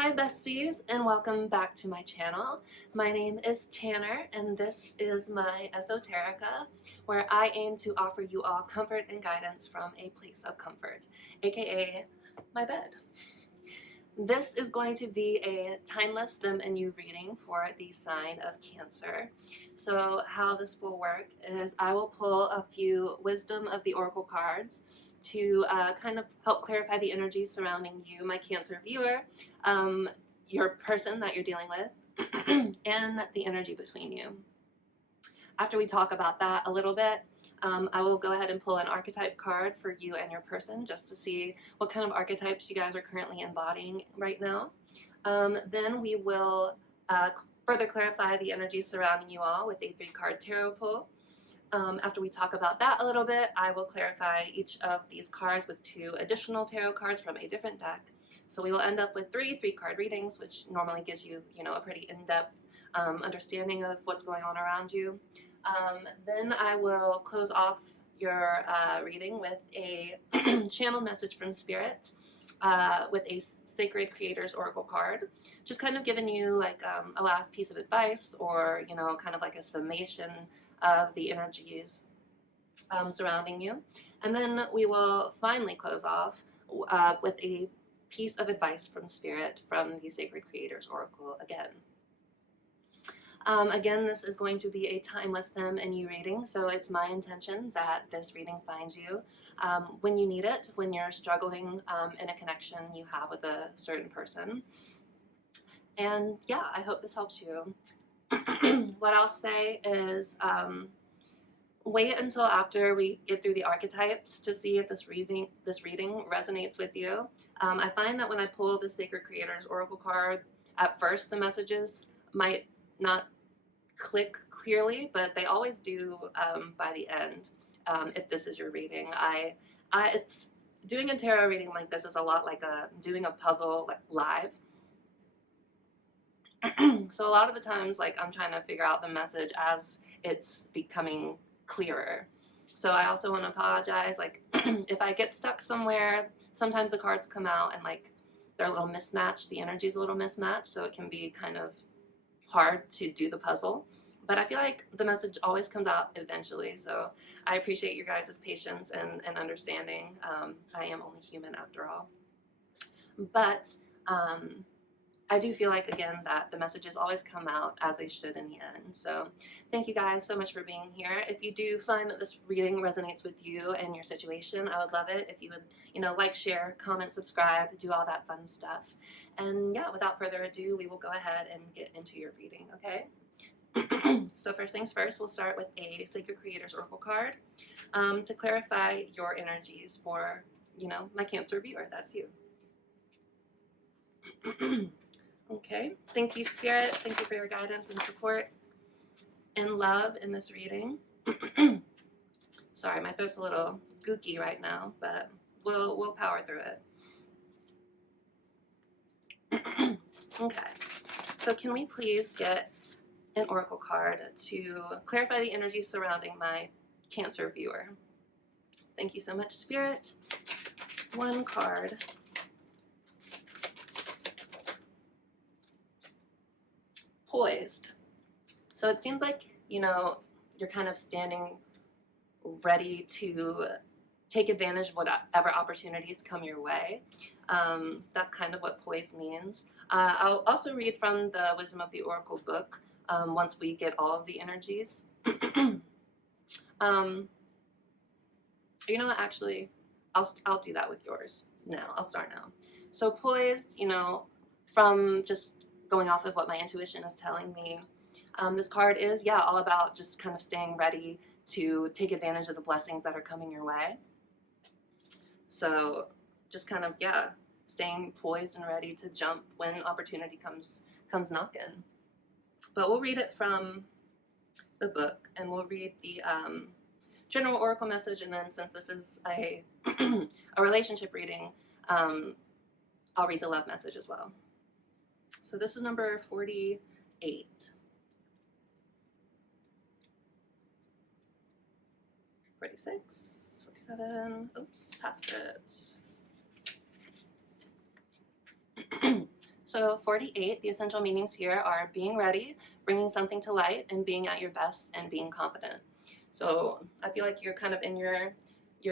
Hi besties, and welcome back to my channel. My name is Tanner and this is my Esoterica, where I aim to offer you all comfort and guidance from a place of comfort, aka my bed. This is going to be a timeless them and you reading for the sign of Cancer. So how this will work is I will pull a few Wisdom of the Oracle cards to kind of help clarify the energy surrounding you, my Cancer viewer, your person that you're dealing with, and the energy between you. After we talk about that a little bit, I will go ahead and pull an archetype card for you and your person just to see what kind of archetypes you guys are currently embodying right now. Then we will further clarify the energy surrounding you all with a 3-card tarot pull. After we talk about that a little bit, I will clarify each of these cards with 2 additional tarot cards from a different deck. So we will end up with 3-card readings, which normally gives you, a pretty in-depth understanding of what's going on around you. Then I will close off your reading with a channeled message from Spirit with a Sacred Creators Oracle card, just kind of giving you like a last piece of advice or, kind of like a summation of the energies surrounding you. And then we will finally close off with a piece of advice from Spirit from the Sacred Creators Oracle again. Again, this is going to be a timeless them and you reading, so it's my intention that this reading finds you when you need it, when you're struggling in a connection you have with a certain person. And yeah, I hope this helps you. What I'll say is wait until after we get through the archetypes to see if this reading resonates with you. I find that when I pull the Sacred Creators Oracle card, at first the messages might not click clearly, but they always do by the end. If this is your reading, it's doing a tarot reading like this is a lot like doing a puzzle like live. So a lot of the times, like I'm trying to figure out the message as it's becoming clearer. So I also want to apologize, like if I get stuck somewhere, sometimes the cards come out and like they're a little mismatched, the energy's a little mismatched, so it can be kind of hard to do the puzzle, but I feel like the message always comes out eventually, so I appreciate your guys' patience and understanding. I am only human after all, but I do feel like, again, that the messages always come out as they should in the end. So thank you guys so much for being here. If you do find that this reading resonates with you and your situation, I would love it if you would, like, share, comment, subscribe, do all that fun stuff. And yeah, without further ado, we will go ahead and get into your reading, okay? So first things first, we'll start with a Sacred Creators Oracle card to clarify your energies for, my Cancer viewer. That's you. Okay, thank you, Spirit. Thank you for your guidance and support and love in this reading. Sorry, my throat's a little gooky right now, but we'll power through it. Okay, so can we please get an oracle card to clarify the energy surrounding my Cancer viewer? Thank you so much, Spirit. 1 card. Poised. So it seems like, you're kind of standing ready to take advantage of whatever opportunities come your way. That's kind of what poised means. I'll also read from the Wisdom of the Oracle book once we get all of the energies. Actually, I'll do that with yours now. I'll start now. So poised, from just going off of what my intuition is telling me, this card is, all about just kind of staying ready to take advantage of the blessings that are coming your way. So just kind of, staying poised and ready to jump when opportunity comes knocking. But we'll read it from the book, and we'll read the general oracle message, and then since this is a relationship reading, I'll read the love message as well. So this is number 48. 46, 47, oops, past it. So 48, the essential meanings here are being ready, bringing something to light, and being at your best and being confident. So I feel like you're kind of in your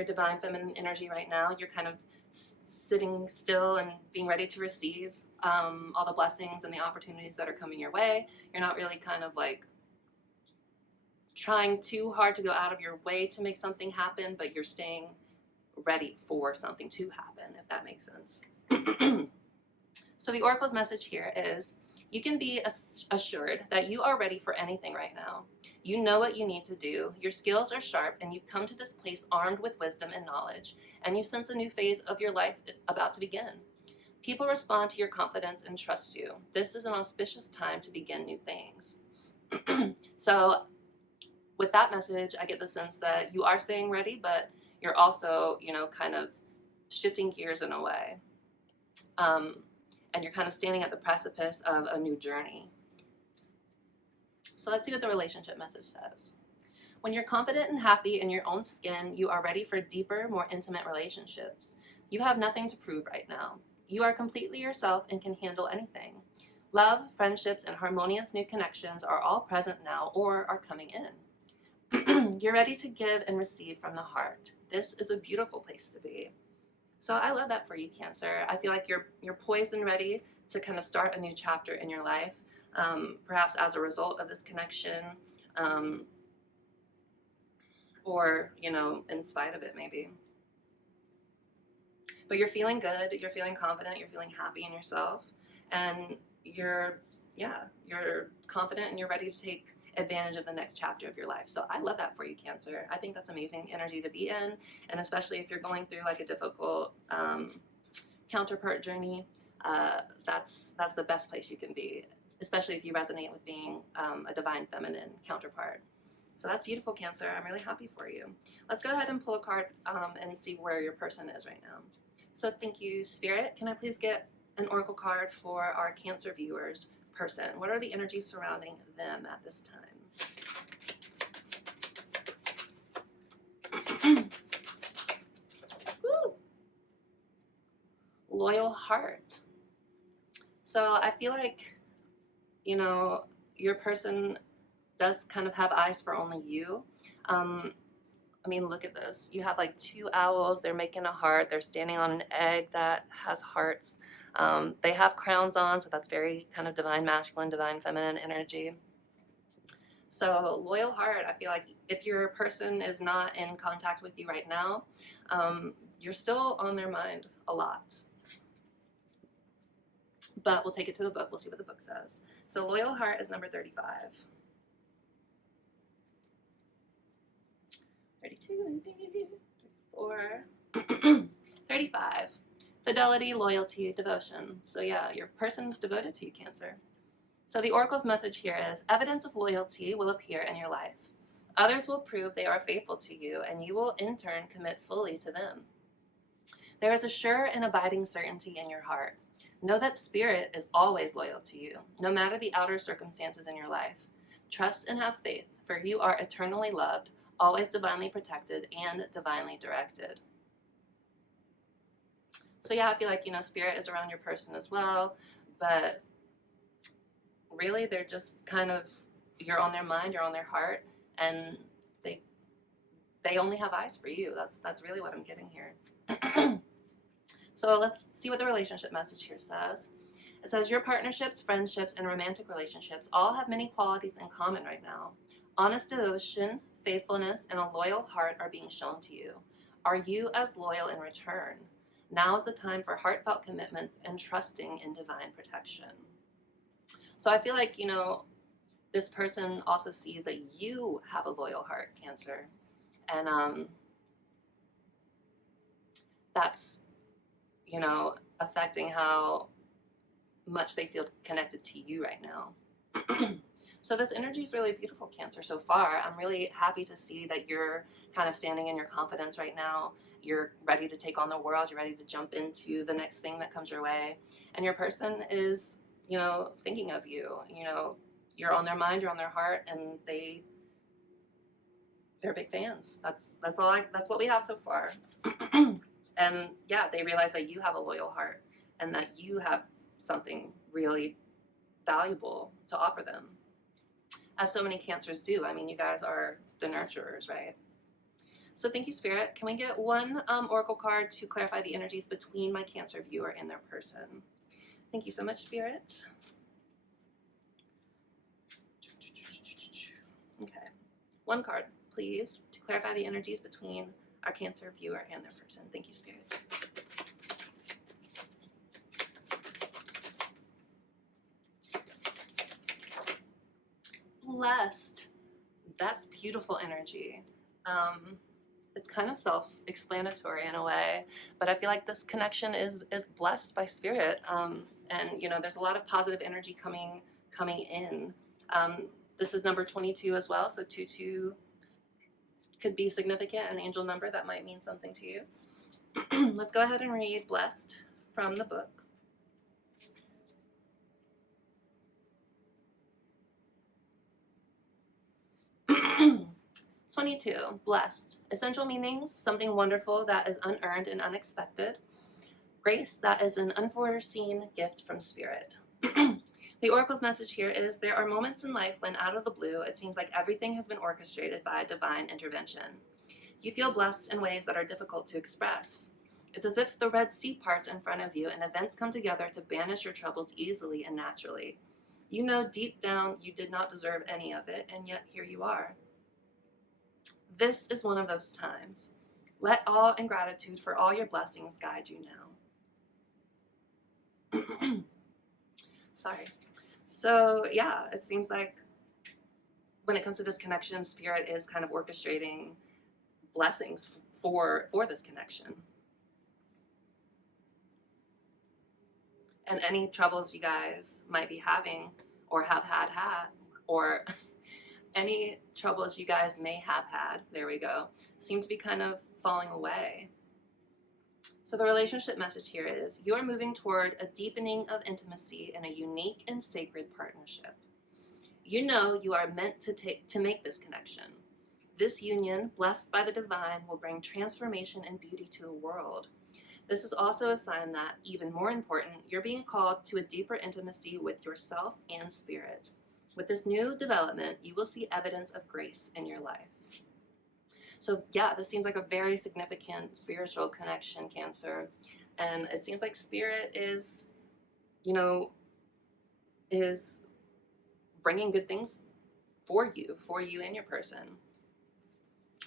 divine feminine energy right now. You're kind of sitting still and being ready to receive all the blessings and the opportunities that are coming your way. You're not really kind of like trying too hard to go out of your way to make something happen, but you're staying ready for something to happen, if that makes sense. So the Oracle's message here is you can be assured that you are ready for anything right now. You know what you need to do. Your skills are sharp, and you've come to this place armed with wisdom and knowledge, and you sense a new phase of your life about to begin. People respond to your confidence and trust you. This is an auspicious time to begin new things. So with that message, I get the sense that you are staying ready, but you're also, kind of shifting gears in a way. And you're kind of standing at the precipice of a new journey. So let's see what the relationship message says. When you're confident and happy in your own skin, you are ready for deeper, more intimate relationships. You have nothing to prove right now. You are completely yourself and can handle anything. Love, friendships, and harmonious new connections are all present now or are coming in. You're ready to give and receive from the heart. This is a beautiful place to be. So I love that for you, Cancer. I feel like you're poised and ready to kind of start a new chapter in your life, perhaps as a result of this connection, or, in spite of it maybe. But you're feeling good, you're feeling confident, you're feeling happy in yourself, and you're confident and you're ready to take advantage of the next chapter of your life. So I love that for you, Cancer. I think that's amazing energy to be in, and especially if you're going through like a difficult counterpart journey, that's the best place you can be, especially if you resonate with being a divine feminine counterpart. So that's beautiful, Cancer. I'm really happy for you. Let's go ahead and pull a card and see where your person is right now. So thank you, Spirit. Can I please get an oracle card for our Cancer viewers person? What are the energies surrounding them at this time? Woo! Loyal heart. So I feel like, your person does kind of have eyes for only you. I mean, look at this. You have like two owls. They're making a heart. They're standing on an egg that has hearts. They have crowns on, so that's very kind of divine masculine, divine feminine energy. So loyal heart, I feel like if your person is not in contact with you right now, you're still on their mind a lot. But we'll take it to the book. We'll see what the book says. So loyal heart is number 35. 32, 34, 35. Fidelity, loyalty, devotion. So yeah, your person's devoted to you, Cancer. So the Oracle's message here is evidence of loyalty will appear in your life. Others will prove they are faithful to you, and you will in turn commit fully to them. There is a sure and abiding certainty in your heart. Know that Spirit is always loyal to you, no matter the outer circumstances in your life. Trust and have faith, for you are eternally loved, always divinely protected, and divinely directed. So yeah, I feel like, Spirit is around your person as well, but really they're just kind of, you're on their mind, you're on their heart, and they only have eyes for you. That's really what I'm getting here. So let's see what the relationship message here says. It says your partnerships, friendships, and romantic relationships all have many qualities in common right now. Honest devotion, faithfulness, and a loyal heart are being shown to you. Are you as loyal in return? Now is the time for heartfelt commitments and trusting in divine protection. So I feel like, this person also sees that you have a loyal heart, Cancer. And that's, affecting how much they feel connected to you right now. So this energy is really beautiful, Cancer, so far. I'm really happy to see that you're kind of standing in your confidence right now. You're ready to take on the world. You're ready to jump into the next thing that comes your way. And your person is, thinking of you. You're on their mind, you're on their heart, and they're big fans. That's what we have so far. And yeah, they realize that you have a loyal heart and that you have something really valuable to offer them, as so many Cancers do. I mean, you guys are the nurturers, right? So thank you, Spirit. Can we get one oracle card to clarify the energies between my Cancer viewer and their person? Thank you so much, Spirit. Okay. One card, please, to clarify the energies between our Cancer viewer and their person. Thank you, Spirit. Blessed. That's beautiful energy. It's kind of self-explanatory in a way, but I feel like this connection is blessed by Spirit, and you know, there's a lot of positive energy coming in. This is number 22 as well, so 22 could be significant, an angel number that might mean something to you. Let's go ahead and read Blessed from the book. Blessed. Essential meanings: something wonderful that is unearned and unexpected. Grace that is an unforeseen gift from Spirit. The Oracle's message here is there are moments in life when out of the blue it seems like everything has been orchestrated by divine intervention. You feel blessed in ways that are difficult to express. It's as if the Red Sea parts in front of you and events come together to banish your troubles easily and naturally. You know deep down you did not deserve any of it, and yet here you are. This is one of those times. Let awe and gratitude for all your blessings guide you now. Sorry. So yeah, it seems like when it comes to this connection, Spirit is kind of orchestrating blessings for this connection. And any troubles you guys might be having or have had, or any troubles you guys may have had, there we go, seem to be kind of falling away. So the relationship message here is you are moving toward a deepening of intimacy in a unique and sacred partnership. You know you are meant to make this connection. This union, blessed by the divine, will bring transformation and beauty to the world. This is also a sign that, even more important, you're being called to a deeper intimacy with yourself and Spirit. With this new development, you will see evidence of grace in your life. So yeah, this seems like a very significant spiritual connection, Cancer. And it seems like Spirit is, you know, is bringing good things for you and your person.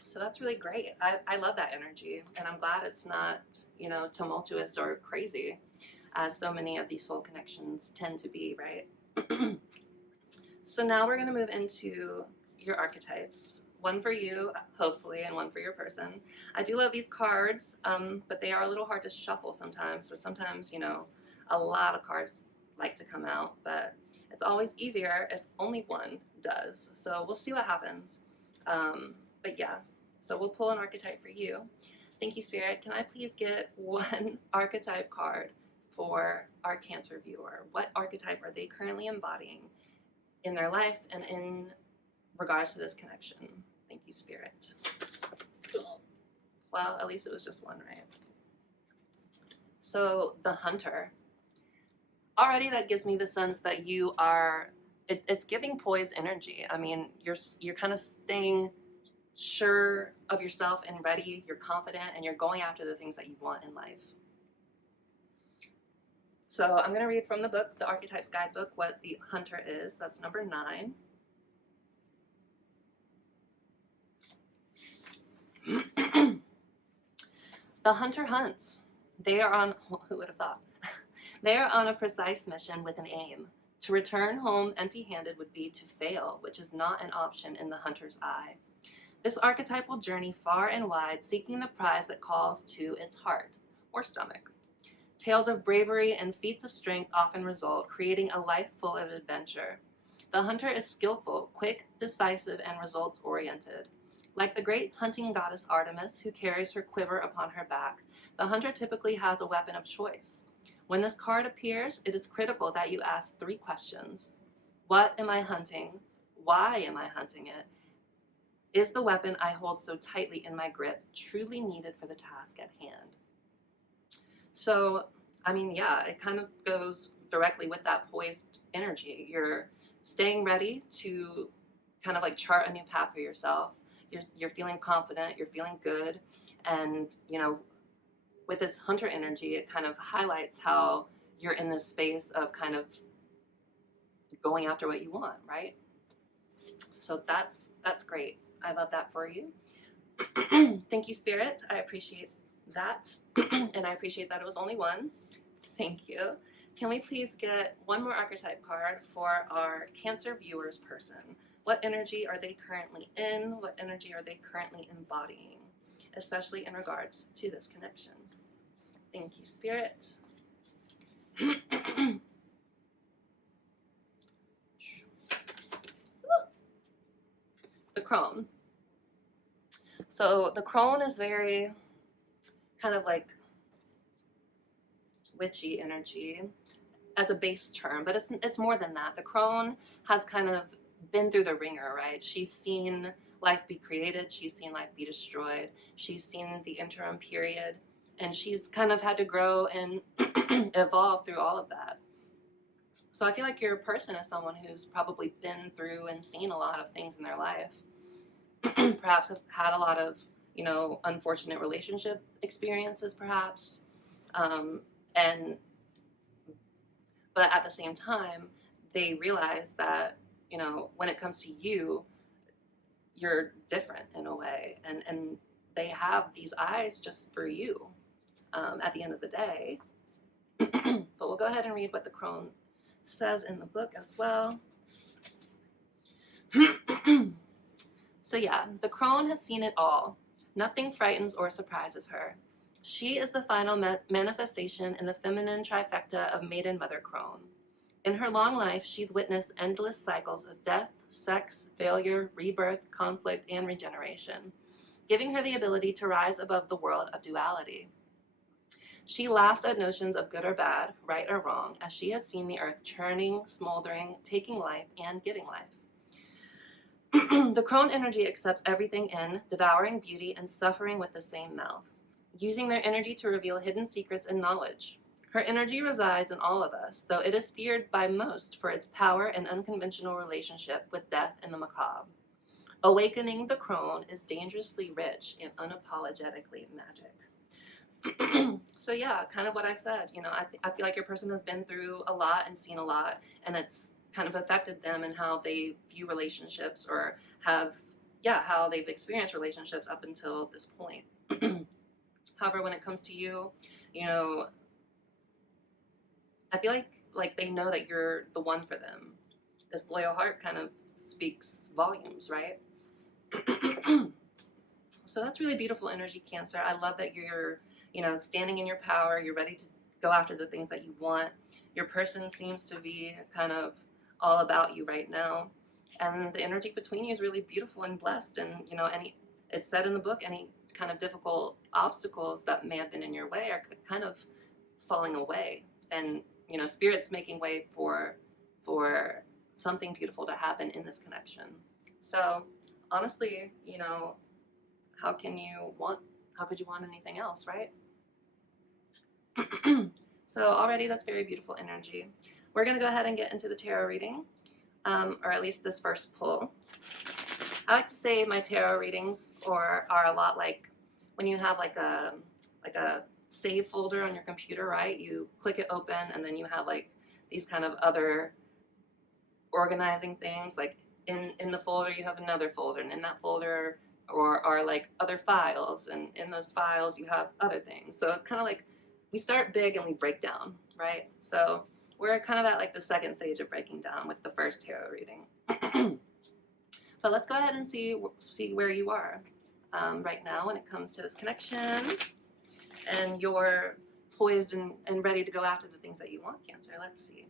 So that's really great. I love that energy, and I'm glad it's not, you know, tumultuous or crazy, as so many of these soul connections tend to be, right? So now we're going to move into your archetypes. One for you, hopefully, and one for your person. I do love these cards, but they are a little hard to shuffle sometimes. So sometimes, you know, a lot of cards like to come out, but it's always easier if only one does. So we'll see what happens. But yeah, so we'll pull an archetype for you. Thank you, Spirit. Can I please get one archetype card for our Cancer viewer? What archetype are they currently embodying in their life and in regards to this connection? Thank you, Spirit. Well, at least it was just one, right? So the Hunter. Already that gives me the sense that you are, it's giving poise energy. I mean, you're kind of staying sure of yourself and ready, you're confident, and you're going after the things that you want in life. So I'm going to read from the book, the Archetypes Guidebook, what the Hunter is. That's number 9. The Hunter hunts. They are on, who would have thought? They are on a precise mission with an aim. To return home empty-handed would be to fail, which is not an option in the hunter's eye. This archetype will journey far and wide, seeking the prize that calls to its heart or stomach. Tales of bravery and feats of strength often result, creating a life full of adventure. The hunter is skillful, quick, decisive, and results-oriented. Like the great hunting goddess Artemis, who carries her quiver upon her back, the hunter typically has a weapon of choice. When this card appears, it is critical that you ask 3 questions. What am I hunting? Why am I hunting it? Is the weapon I hold so tightly in my grip truly needed for the task at hand? So, I mean, yeah, it kind of goes directly with that poised energy. You're staying ready to kind of like chart a new path for yourself. You're feeling confident, you're feeling good. And, you know, with this hunter energy, it kind of highlights how you're in this space of kind of going after what you want, right? So that's great. I love that for you. Thank you, Spirit. I appreciate that. And I appreciate that it was only one. Thank you. Can we please get one more archetype card for our Cancer viewers person? What energy are they currently in? What energy are they currently embodying, especially in regards to this connection? Thank you, Spirit. The crone. So the crone is very kind of like witchy energy as a base term, but it's more than that. The crone has kind of been through the ringer, right? She's seen life be created, she's seen life be destroyed, she's seen the interim period, and she's kind of had to grow and evolve through all of that. So I feel like your person is someone who's probably been through and seen a lot of things in their life. Perhaps have had a lot of, you know, unfortunate relationship experiences, perhaps, and but at the same time, they realize that, you know, when it comes to you, you're different in a way, and they have these eyes just for you. At the end of the day, but we'll go ahead and read what the crone says in the book as well. So yeah, the crone has seen it all. Nothing frightens or surprises her. She is the final manifestation in the feminine trifecta of maiden mother crone. In her long life, she's witnessed endless cycles of death, sex, failure, rebirth, conflict, and regeneration, giving her the ability to rise above the world of duality. She laughs at notions of good or bad, right or wrong, as she has seen the earth churning, smoldering, taking life, and giving life. The crone energy accepts everything in, devouring beauty and suffering with the same mouth, using their energy to reveal hidden secrets and knowledge. Her energy resides in all of us, though it is feared by most for its power and unconventional relationship with death and the macabre. Awakening the crone is dangerously rich and unapologetically magic. So yeah, kind of what I said, you know, I feel like your person has been through a lot and seen a lot, and it's kind of affected them and how they view relationships, or have, yeah, how they've experienced relationships up until this point. However, when it comes to you, you know, I feel like they know that you're the one for them. This loyal heart kind of speaks volumes, right? So that's really beautiful energy, Cancer. I love that you're, you know, standing in your power. You're ready to go after the things that you want. Your person seems to be kind of all about you right now, and the energy between you is really beautiful and blessed. And you know, it's said in the book, any kind of difficult obstacles that may have been in your way are kind of falling away, and you know, Spirit's making way for something beautiful to happen in this connection. So honestly, you know, how could you want anything else, right? So already that's very beautiful energy. We're going to go ahead and get into the tarot reading, or at least this first pull. I like to say my tarot readings are a lot like when you have like a save folder on your computer, right? You click it open, and then you have like these kind of other organizing things. Like in the folder you have another folder, and in that folder are like other files, and in those files you have other things. So it's kind of like we start big and we break down, right? So we're kind of at like the second stage of breaking down with the first tarot reading. But let's go ahead and see where you are right now when it comes to this connection, and you're poised and ready to go after the things that you want, Cancer. Let's see.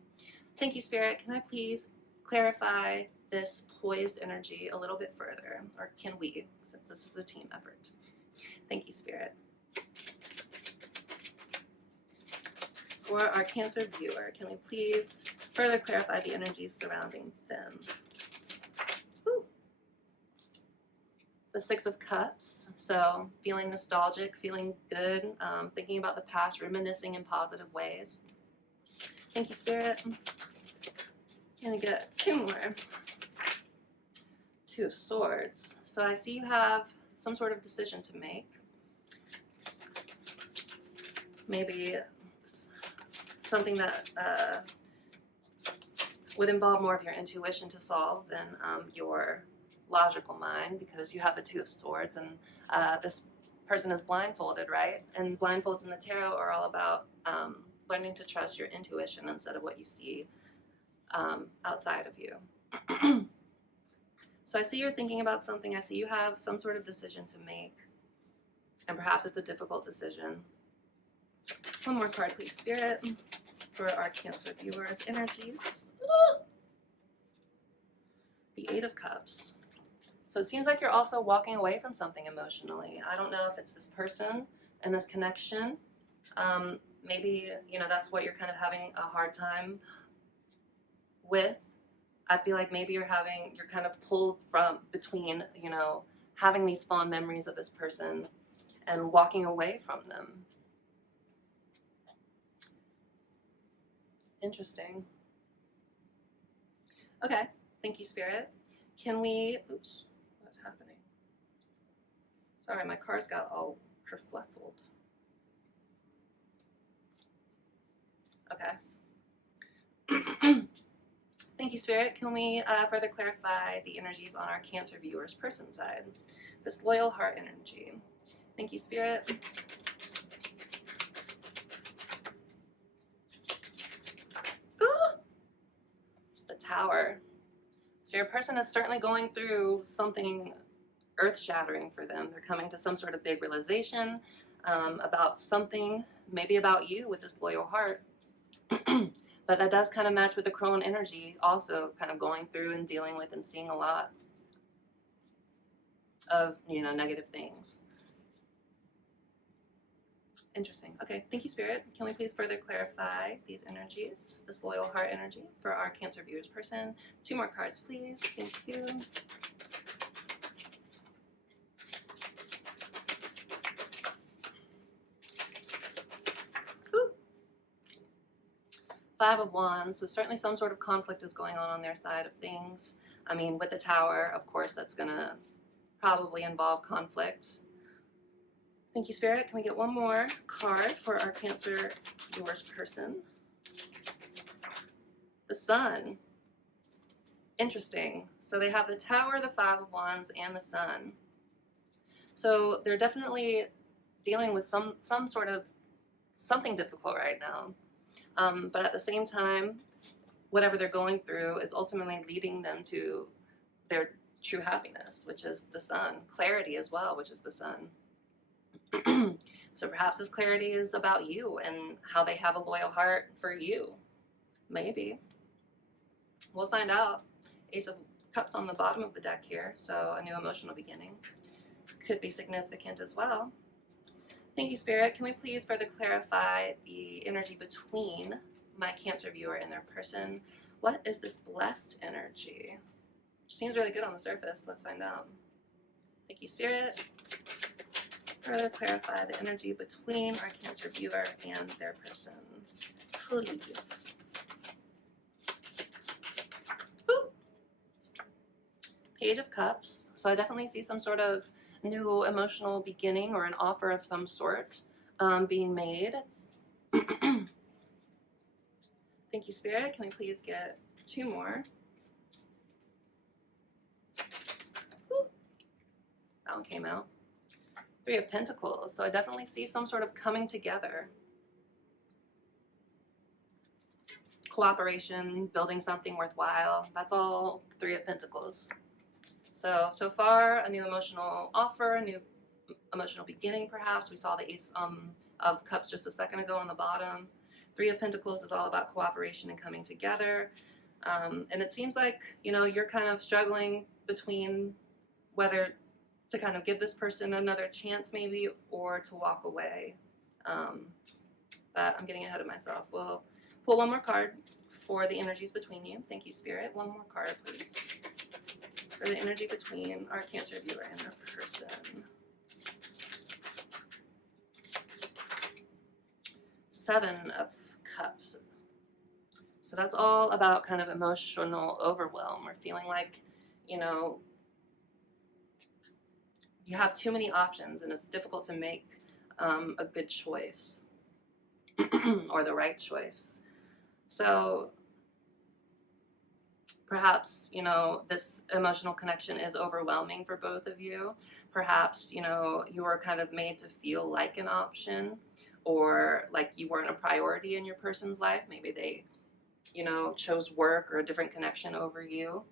Thank you, Spirit. Can I please clarify this poised energy a little bit further? Or can we, since this is a team effort? Thank you, Spirit. For our Cancer viewer, can we please further clarify the energies surrounding them? Woo. The Six of Cups, so feeling nostalgic, feeling good, thinking about the past, reminiscing in positive ways. Thank you, Spirit. Can we get 2 more? 2 of Swords. So I see you have some sort of decision to make. Maybe something that would involve more of your intuition to solve than your logical mind, because you have the 2 of Swords, and this person is blindfolded, right? And blindfolds in the tarot are all about learning to trust your intuition instead of what you see outside of you. So I see you're thinking about something. I see you have some sort of decision to make, and perhaps it's a difficult decision. 1 more card, please, Spirit, for our Cancer viewers' energies. The 8 of Cups. So it seems like you're also walking away from something emotionally. I don't know if it's this person and this connection. Maybe, you know, that's what you're kind of having a hard time with. I feel like maybe you're kind of pulled from between, you know, having these fond memories of this person and walking away from them. Interesting. Okay, thank you, Spirit. Can we, oops, what's happening? Sorry, my car's got all kerfluffled. Okay. Thank you, Spirit. Can we further clarify the energies on our Cancer viewers' person side? This loyal heart energy. Thank you, Spirit. Ooh! The Tower. So your person is certainly going through something earth-shattering for them. They're coming to some sort of big realization about something, maybe about you with this loyal heart. But that does kind of match with the crone energy, also kind of going through and dealing with and seeing a lot of, you know, negative things. Interesting. Okay, thank you, Spirit. Can we please further clarify these energies, this loyal heart energy for our Cancer viewers person? 2 more cards, please. Thank you. Ooh. 5 of Wands. So certainly some sort of conflict is going on their side of things. I mean, with the Tower, of course, that's going to probably involve conflict. Thank you, Spirit. Can we get 1 more card for our Cancer viewers person? The Sun. Interesting. So they have the Tower, the 5 of Wands, and the Sun. So they're definitely dealing with something difficult right now. But at the same time, whatever they're going through is ultimately leading them to their true happiness, which is the Sun. Clarity as well, which is the Sun. So perhaps this clarity is about you and how they have a loyal heart for you. Maybe. We'll find out. Ace of Cups on the bottom of the deck here, so a new emotional beginning could be significant as well. Thank you, Spirit. Can we please further clarify the energy between my Cancer viewer and their person? What is this blessed energy? Which seems really good on the surface. Let's find out. Thank you, Spirit. Further clarify the energy between our Cancer viewer and their person, please. Ooh. Page of Cups. So I definitely see some sort of new emotional beginning or an offer of some sort being made. Thank you, Spirit. Can we please get 2 more? Ooh. That one came out. 3 of Pentacles. So I definitely see some sort of coming together. Cooperation, building something worthwhile. That's all 3 of Pentacles. So far, a new emotional offer, a new emotional beginning perhaps. We saw the Ace of Cups just a second ago on the bottom. 3 of Pentacles is all about cooperation and coming together. And it seems like, you know, you're kind of struggling between whether to kind of give this person another chance maybe, or to walk away. But I'm getting ahead of myself. We'll pull 1 more card for the energies between you. Thank you, Spirit. 1 more card, please, for the energy between our Cancer viewer and their person. 7 of Cups. So that's all about kind of emotional overwhelm, or feeling like, you know, you have too many options and it's difficult to make a good choice or the right choice. So perhaps, you know, this emotional connection is overwhelming for both of you. Perhaps, you know, you were kind of made to feel like an option, or like you weren't a priority in your person's life. Maybe they, you know, chose work or a different connection over you.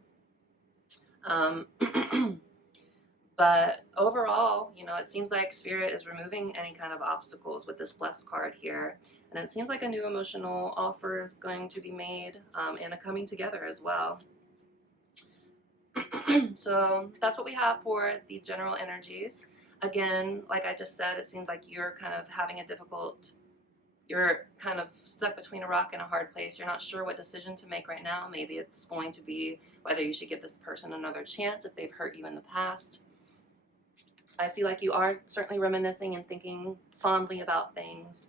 But overall, you know, it seems like Spirit is removing any kind of obstacles with this Blessed card here. And it seems like a new emotional offer is going to be made, and a coming together as well. So that's what we have for the general energies. Again, like I just said, it seems like you're kind of having a difficult, you're kind of stuck between a rock and a hard place. You're not sure what decision to make right now. Maybe it's going to be whether you should give this person another chance if they've hurt you in the past. I see like you are certainly reminiscing and thinking fondly about things,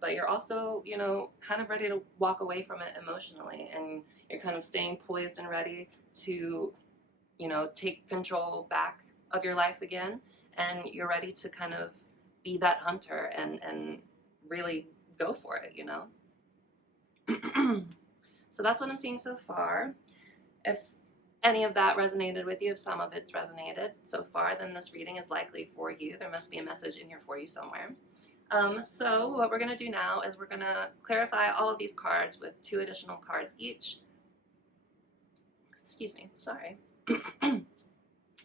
but you're also, you know, kind of ready to walk away from it emotionally, and you're kind of staying poised and ready to, you know, take control back of your life again, and you're ready to kind of be that hunter and really go for it, you know. So that's what I'm seeing so far. If any of that resonated with you, if some of it's resonated so far, then this reading is likely for you. There must be a message in here for you somewhere. So what we're going to do now is we're going to clarify all of these cards with 2 additional cards each. Excuse me, sorry.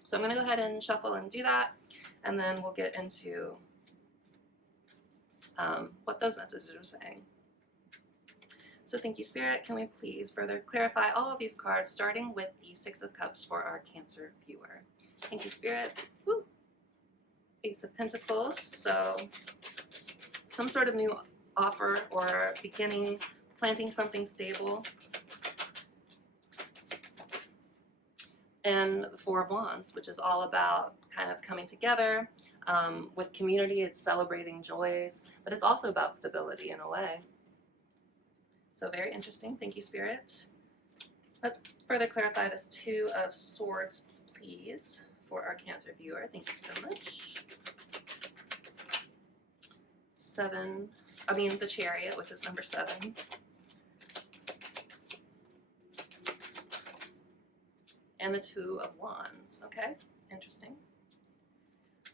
So I'm going to go ahead and shuffle and do that, and then we'll get into what those messages are saying. So thank you, Spirit. Can we please further clarify all of these cards, starting with the 6 of Cups for our Cancer viewer? Thank you, Spirit. Woo. Ace of Pentacles. So some sort of new offer or beginning, planting something stable. And the 4 of Wands, which is all about kind of coming together. With community, it's celebrating joys, but it's also about stability in a way. So very interesting. Thank you, Spirit. Let's further clarify this 2 of Swords, please, for our Cancer viewer. Thank you so much. The Chariot, which is number 7. And the 2 of Wands. Okay, interesting.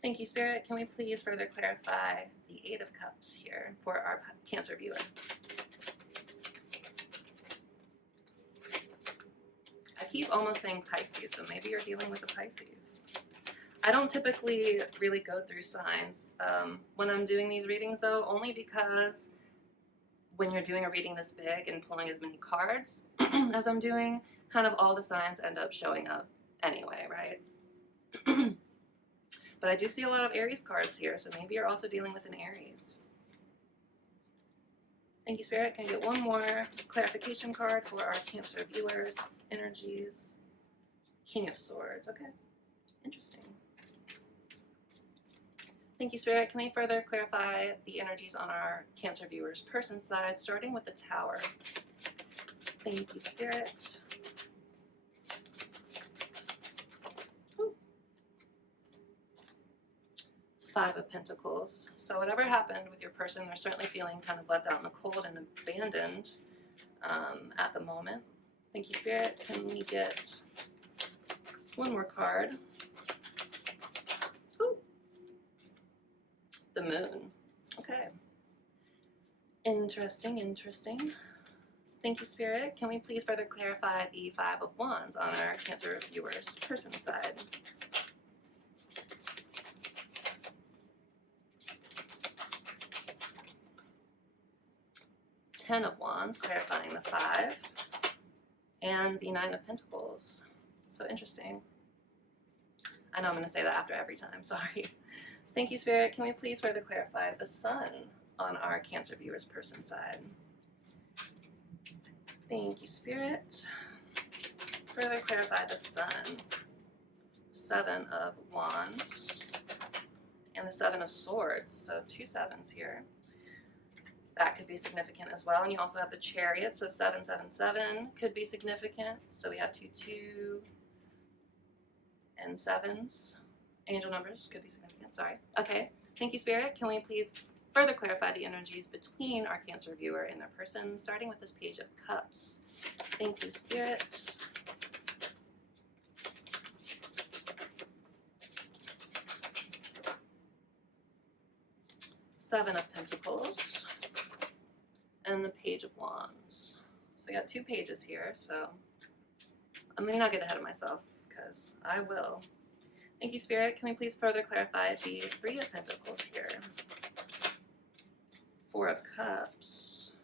Thank you, Spirit. Can we please further clarify the 8 of Cups here for our Cancer viewer? I keep almost saying Pisces, so maybe you're dealing with a Pisces. I don't typically really go through signs when I'm doing these readings, though, only because when you're doing a reading this big and pulling as many cards as I'm doing, kind of all the signs end up showing up anyway, right? But I do see a lot of Aries cards here, so maybe you're also dealing with an Aries. Thank you, Spirit. Can I get one more clarification card for our Cancer viewers' energies? King of Swords. Okay, interesting. Thank you, Spirit. Can we further clarify the energies on our Cancer viewers' person side, starting with the Tower? Thank you, Spirit. Ooh. 5 of Pentacles. So whatever happened with your person, they're certainly feeling kind of left out in the cold and abandoned at the moment. Thank you, Spirit. Can we get one more card? Ooh. The Moon. Okay. Interesting, interesting. Thank you, Spirit. Can we please further clarify the 5 of Wands on our Cancer viewers' person side? Ten of Wands, clarifying the 5, and the 9 of Pentacles. So interesting. I know I'm going to say that after every time, sorry. Thank you, Spirit. Can we please further clarify the Sun on our Cancer viewers' person side? Thank you, Spirit. Further clarify the Sun. 7 of Wands and the 7 of Swords, so 2 7s here. that could be significant as well. And you also have the Chariot, so 777 could be significant. So we have 2 and 7s. Angel numbers could be significant, sorry. Okay, thank you, Spirit. Can we please further clarify the energies between our Cancer viewer and their person, starting with this Page of Cups? Thank you, Spirit. Seven of Pentacles and the Page of Wands. So I got 2 pages here, so I may not get ahead of myself because I will. Thank you, Spirit. Can we please further clarify the 3 of Pentacles here? 4 of Cups.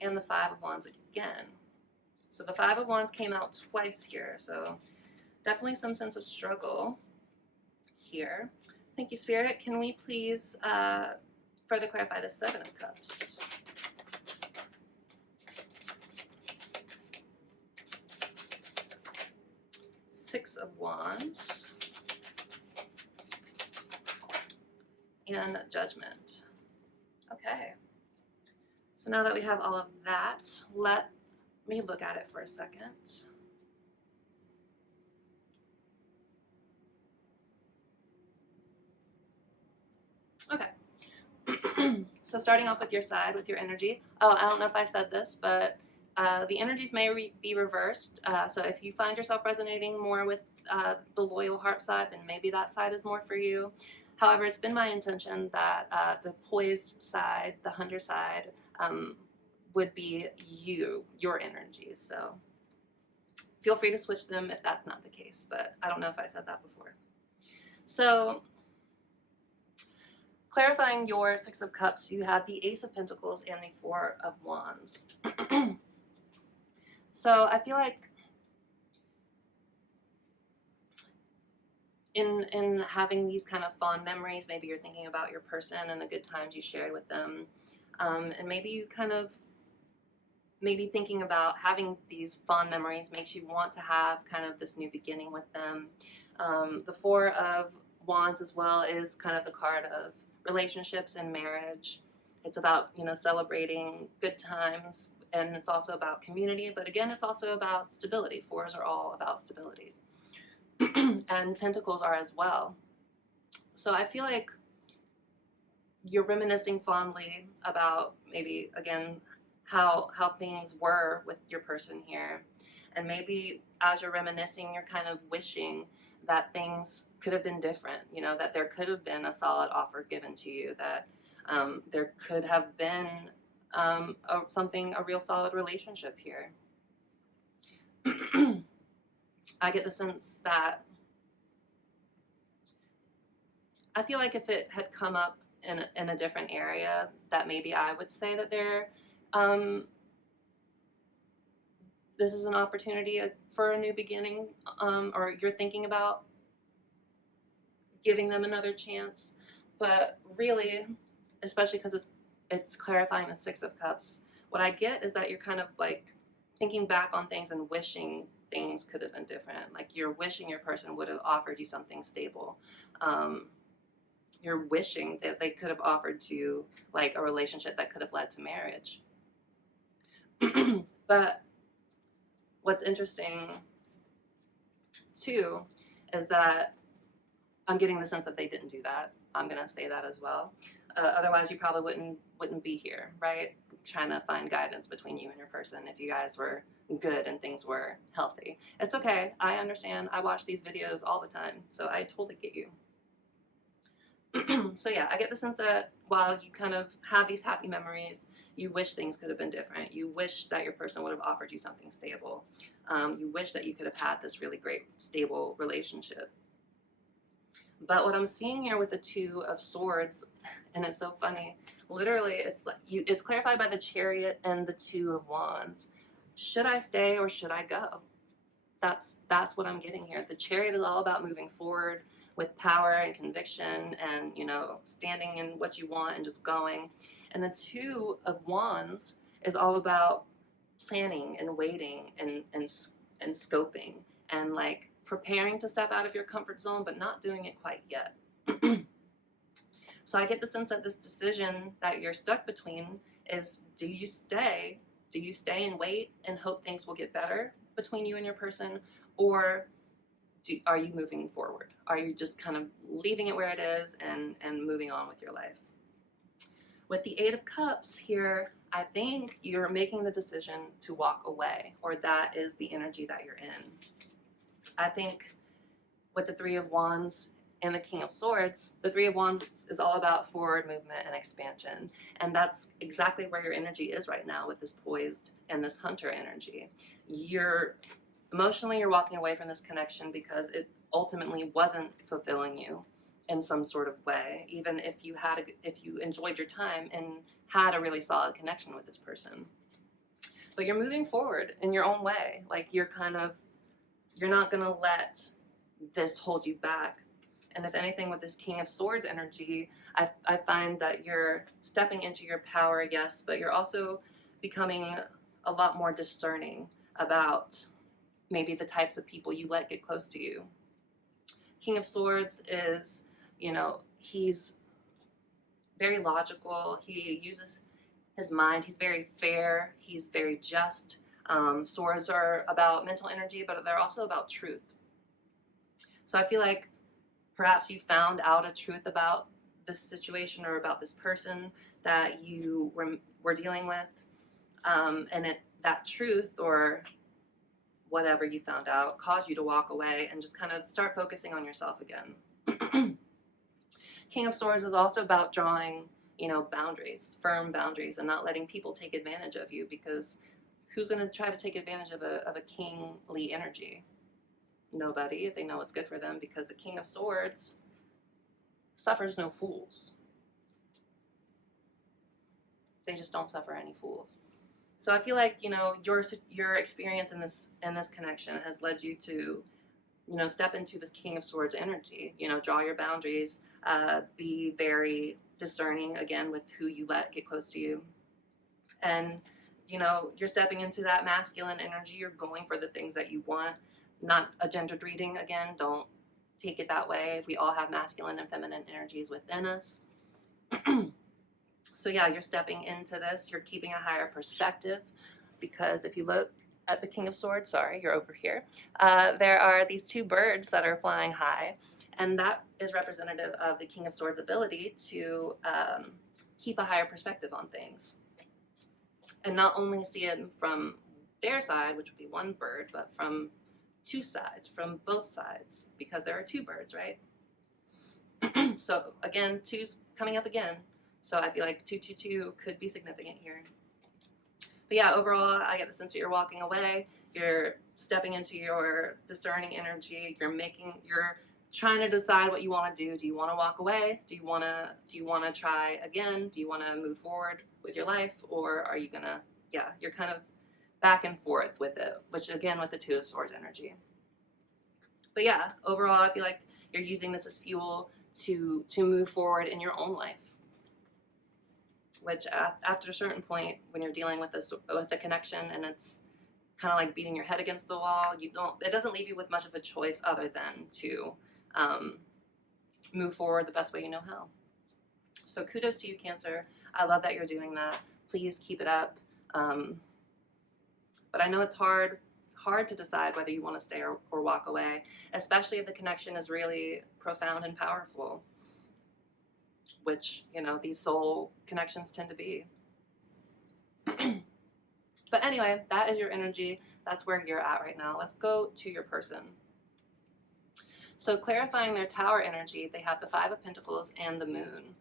And the 5 of Wands again. So the 5 of Wands came out twice here, so definitely some sense of struggle here. Thank you, Spirit. Can we please further clarify the 7 of Cups? Six of Wands and Judgment. Okay. So now that we have all of that, let me look at it for a second. Okay. So starting off with your side, with your energy. Oh, I don't know if I said this, but the energies may be reversed. So if you find yourself resonating more with the loyal heart side, then maybe that side is more for you. However, it's been my intention that the poised side, the hunter side, would be your energies. So feel free to switch them if that's not the case, but I don't know if I said that before. So clarifying your 6 of Cups, you had the Ace of Pentacles and the 4 of Wands. So I feel like in having these kind of fond memories, maybe you're thinking about your person and the good times you shared with them, and maybe you kind of thinking about having these fond memories makes you want to have kind of this new beginning with them. The 4 of Wands as well is kind of the card of relationships and marriage. It's about, you know, celebrating good times, and it's also about community, but again, it's also about stability. 4s are all about stability. And Pentacles are as well. So I feel like you're reminiscing fondly about maybe, again, how things were with your person here. And maybe as you're reminiscing, you're kind of wishing that things could have been different, you know, that there could have been a solid offer given to you, that there could have been a real solid relationship here. I get the sense that I feel like if it had come up in a different area, that maybe I would say that this is an opportunity for a new beginning, or you're thinking about giving them another chance. But really, especially because it's clarifying the 6 of Cups, what I get is that you're kind of like thinking back on things and wishing things could have been different. Like you're wishing your person would have offered you something stable. You're wishing that they could have offered you like a relationship that could have led to marriage. But what's interesting too is that I'm getting the sense that they didn't do that. I'm gonna say that as well. Otherwise, you probably wouldn't be here, right? Trying to find guidance between you and your person if you guys were good and things were healthy. It's okay. I understand. I watch these videos all the time, so I totally get you. So yeah, I get the sense that while you kind of have these happy memories, you wish things could have been different. You wish that your person would have offered you something stable. You wish that you could have had this really great, stable relationship. But what I'm seeing here with the 2 of Swords, and it's so funny, literally it's like it's clarified by the Chariot and the 2 of Wands. Should I stay or should I go? That's what I'm getting here. The Chariot is all about moving forward with power and conviction and, you know, standing in what you want and just going. And the 2 of Wands is all about planning and waiting and scoping and like preparing to step out of your comfort zone, but not doing it quite yet. So I get the sense that this decision that you're stuck between is, do you stay and wait and hope things will get better between you and your person, or are you moving forward? Are you just kind of leaving it where it is and moving on with your life? With the Eight of Cups here, I think you're making the decision to walk away, or that is the energy that you're in. I think with the Three of Wands and the King of Swords, the Three of Wands is all about forward movement and expansion. And that's exactly where your energy is right now with this poised and this hunter energy. Emotionally, you're walking away from this connection because it ultimately wasn't fulfilling you in some sort of way, even if you enjoyed your time and had a really solid connection with this person. But you're moving forward in your own way. Like you're not gonna let this hold you back. And if anything, with this King of Swords energy, I find that you're stepping into your power, yes, but you're also becoming a lot more discerning about maybe the types of people you let get close to you. King of Swords is, he's very logical. He uses his mind. He's very fair. He's very just. Swords are about mental energy, but they're also about truth. So I feel like perhaps you found out a truth about this situation or about this person that you were dealing with, and that truth or whatever you found out caused you to walk away and just kind of start focusing on yourself again. King of Swords is also about drawing, boundaries, firm boundaries, and not letting people take advantage of you, because who's going to try to take advantage of a kingly energy? Nobody, if they know what's good for them, because the King of Swords suffers no fools. They just don't suffer any fools. So I feel like, your experience in this connection has led you to, step into this King of Swords energy, draw your boundaries, be very discerning again with who you let get close to you. And, you're stepping into that masculine energy. You're going for the things that you want, not a gendered reading. Again, don't take it that way. We all have masculine and feminine energies within us. So yeah, you're stepping into this. You're keeping a higher perspective, because if you look at the King of Swords, sorry, you're over here, there are these two birds that are flying high, and that is representative of the King of Swords' ability to keep a higher perspective on things, and not only see it from their side, which would be one bird, but from two sides, from both sides, because there are two birds, right? So again, two's coming up again. So I feel like 222 could be significant here. But yeah, overall, I get the sense that you're walking away. You're stepping into your discerning energy. You're trying to decide what you want to do. Do you want to walk away? Do you want to try again? Do you want to move forward with your life? Or are you gonna, you're kind of back and forth with it, which again, with the Two of Swords energy. But yeah, overall, I feel like you're using this as fuel to move forward in your own life. Which after a certain point, when you're dealing with the connection, and it's kind of like beating your head against the wall, it doesn't leave you with much of a choice other than to move forward the best way you know how. So kudos to you, Cancer. I love that you're doing that. Please keep it up. But I know it's hard to decide whether you want to stay or walk away, especially if the connection is really profound and powerful, which, these soul connections tend to be. But anyway, that is your energy. That's where you're at right now. Let's go to your person. So clarifying their Tower energy, they have the Five of Pentacles and the Moon.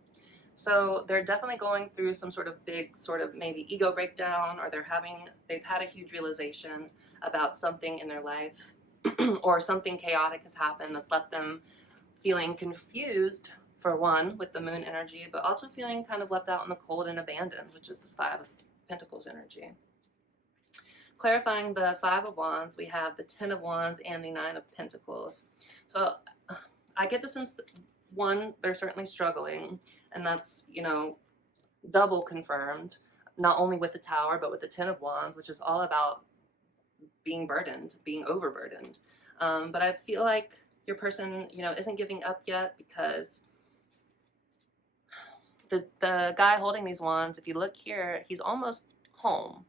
So they're definitely going through some sort of big maybe ego breakdown, or they've had a huge realization about something in their life, or something chaotic has happened that's left them feeling confused, for one, with the Moon energy, but also feeling kind of left out in the cold and abandoned, which is this Five of Pentacles energy. Clarifying the Five of Wands, we have the Ten of Wands and the Nine of Pentacles. So I get the sense that, one, they're certainly struggling, and that's, double confirmed, not only with the Tower, but with the Ten of Wands, which is all about being burdened, being overburdened. But I feel like your person, you know, isn't giving up yet, because the guy holding these wands, if you look here, he's almost home.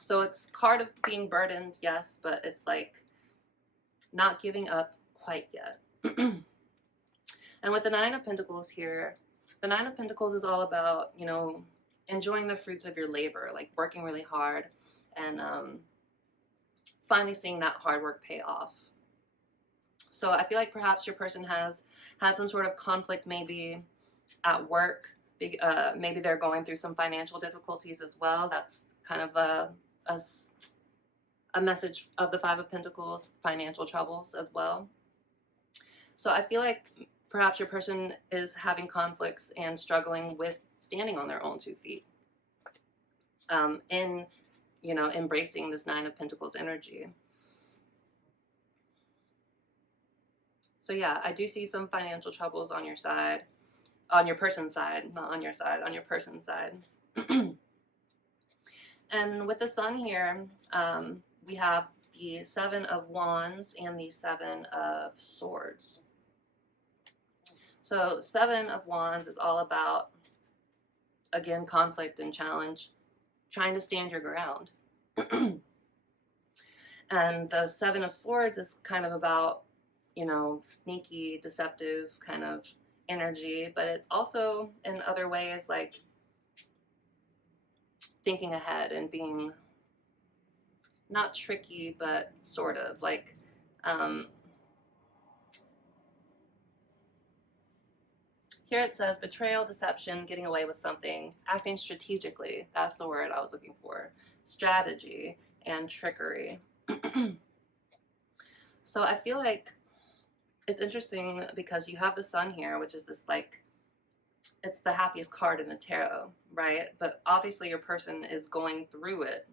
So it's card of being burdened, yes, but it's like not giving up quite yet. And with the Nine of Pentacles here, the Nine of Pentacles is all about, you know, enjoying the fruits of your labor, like working really hard and finally seeing that hard work pay off. So I feel like perhaps your person has had some sort of conflict, maybe at work. Maybe they're going through some financial difficulties as well. That's kind of a message of the Five of Pentacles, financial troubles as well. So I feel like perhaps your person is having conflicts and struggling with standing on their own 2 feet, in, you know, embracing this Nine of Pentacles energy. So yeah, I do see some financial troubles on your side, on your person's side, not on your side, on your person's side. And with the Sun here, we have the Seven of Wands and the Seven of Swords. So Seven of Wands is all about, again, conflict and challenge, trying to stand your ground. And the Seven of Swords is kind of about, you know, sneaky, deceptive kind of energy, but it's also in other ways like thinking ahead and being not tricky, but sort of like, here it says betrayal, deception, getting away with something, acting strategically. That's the word I was looking for. Strategy and trickery. So I feel like it's interesting because you have the Sun here, which is this like, it's the happiest card in the tarot, right? But obviously your person is going through it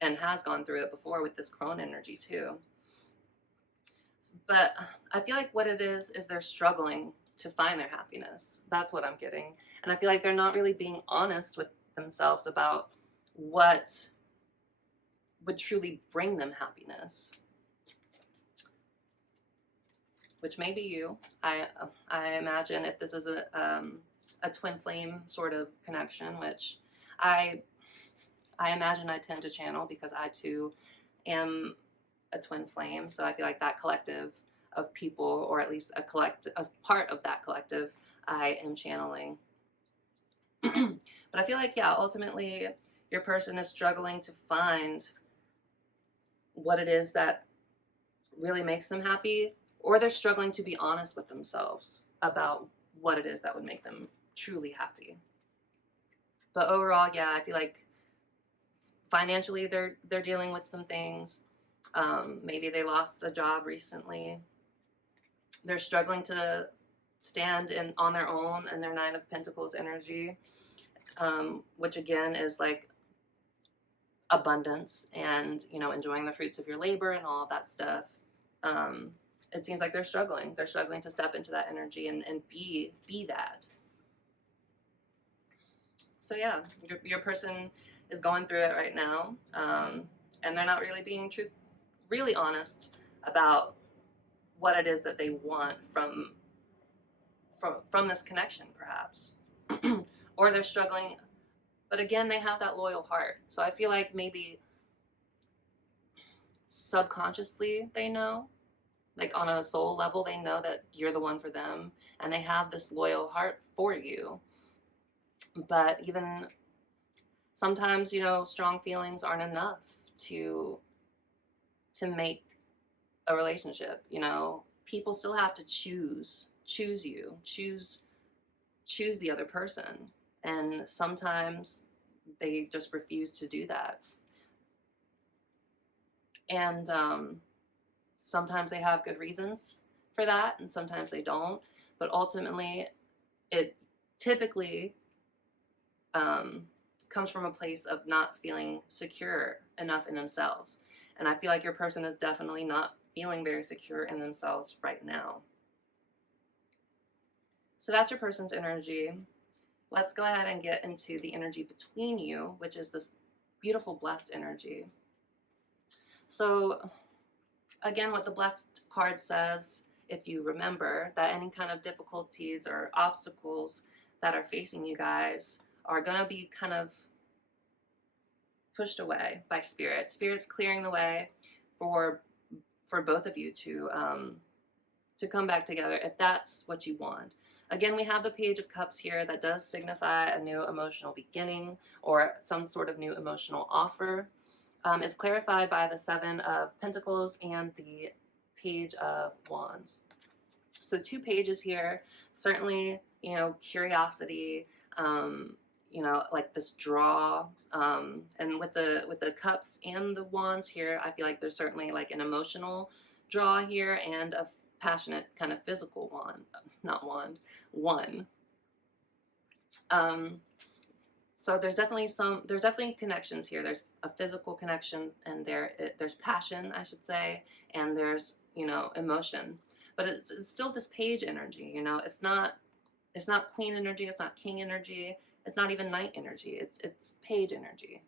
and has gone through it before with this crone energy too. But I feel like what it is they're struggling to find their happiness. That's what I'm getting. And I feel like they're not really being honest with themselves about what would truly bring them happiness, which may be you. I imagine if this is a twin flame sort of connection, which I imagine I tend to channel because I too am a twin flame. So I feel like that collective of people, or at least a part of that collective, I am channeling. But I feel like, yeah, ultimately your person is struggling to find what it is that really makes them happy, or they're struggling to be honest with themselves about what it is that would make them truly happy. But overall, yeah, I feel like financially they're dealing with some things. Maybe they lost a job recently. They're struggling to stand on their own in their Nine of Pentacles energy, which again is like abundance and, you know, enjoying the fruits of your labor and all of that stuff. It seems like they're struggling to step into that energy and be that. So yeah, your person is going through it right now, and they're not really being really honest about what it is that they want from this connection, perhaps. Or they're struggling, but again, they have that loyal heart. So I feel like maybe subconsciously they know, like on a soul level, they know that you're the one for them, and they have this loyal heart for you. But even sometimes, you know, strong feelings aren't enough to make a relationship. You know, people still have to choose you, choose the other person, and sometimes they just refuse to do that. And sometimes they have good reasons for that, and sometimes they don't. But ultimately, it typically comes from a place of not feeling secure enough in themselves. And I feel like your person is definitely not feeling very secure in themselves right now. So that's your person's energy. Let's go ahead and get into the energy between you, which is this beautiful blessed energy. So Again, what the Blessed card says, if you remember, that any kind of difficulties or obstacles that are facing you guys are going to be kind of pushed away by Spirit. Spirit's clearing the way for both of you to come back together if that's what you want. Again, we have the Page of Cups here that does signify a new emotional beginning or some sort of new emotional offer. It's clarified by the Seven of Pentacles and the Page of Wands. So 2 pages here, certainly, you know, curiosity, you know, like this draw, and with the cups and the wands here, I feel like there's certainly like an emotional draw here and a passionate kind of physical one. So there's definitely connections here. There's a physical connection, and there's passion, I should say, and there's, you know, emotion. But it's still this page energy, you know. It's not queen energy, it's not king energy, it's not even knight energy. It's page energy.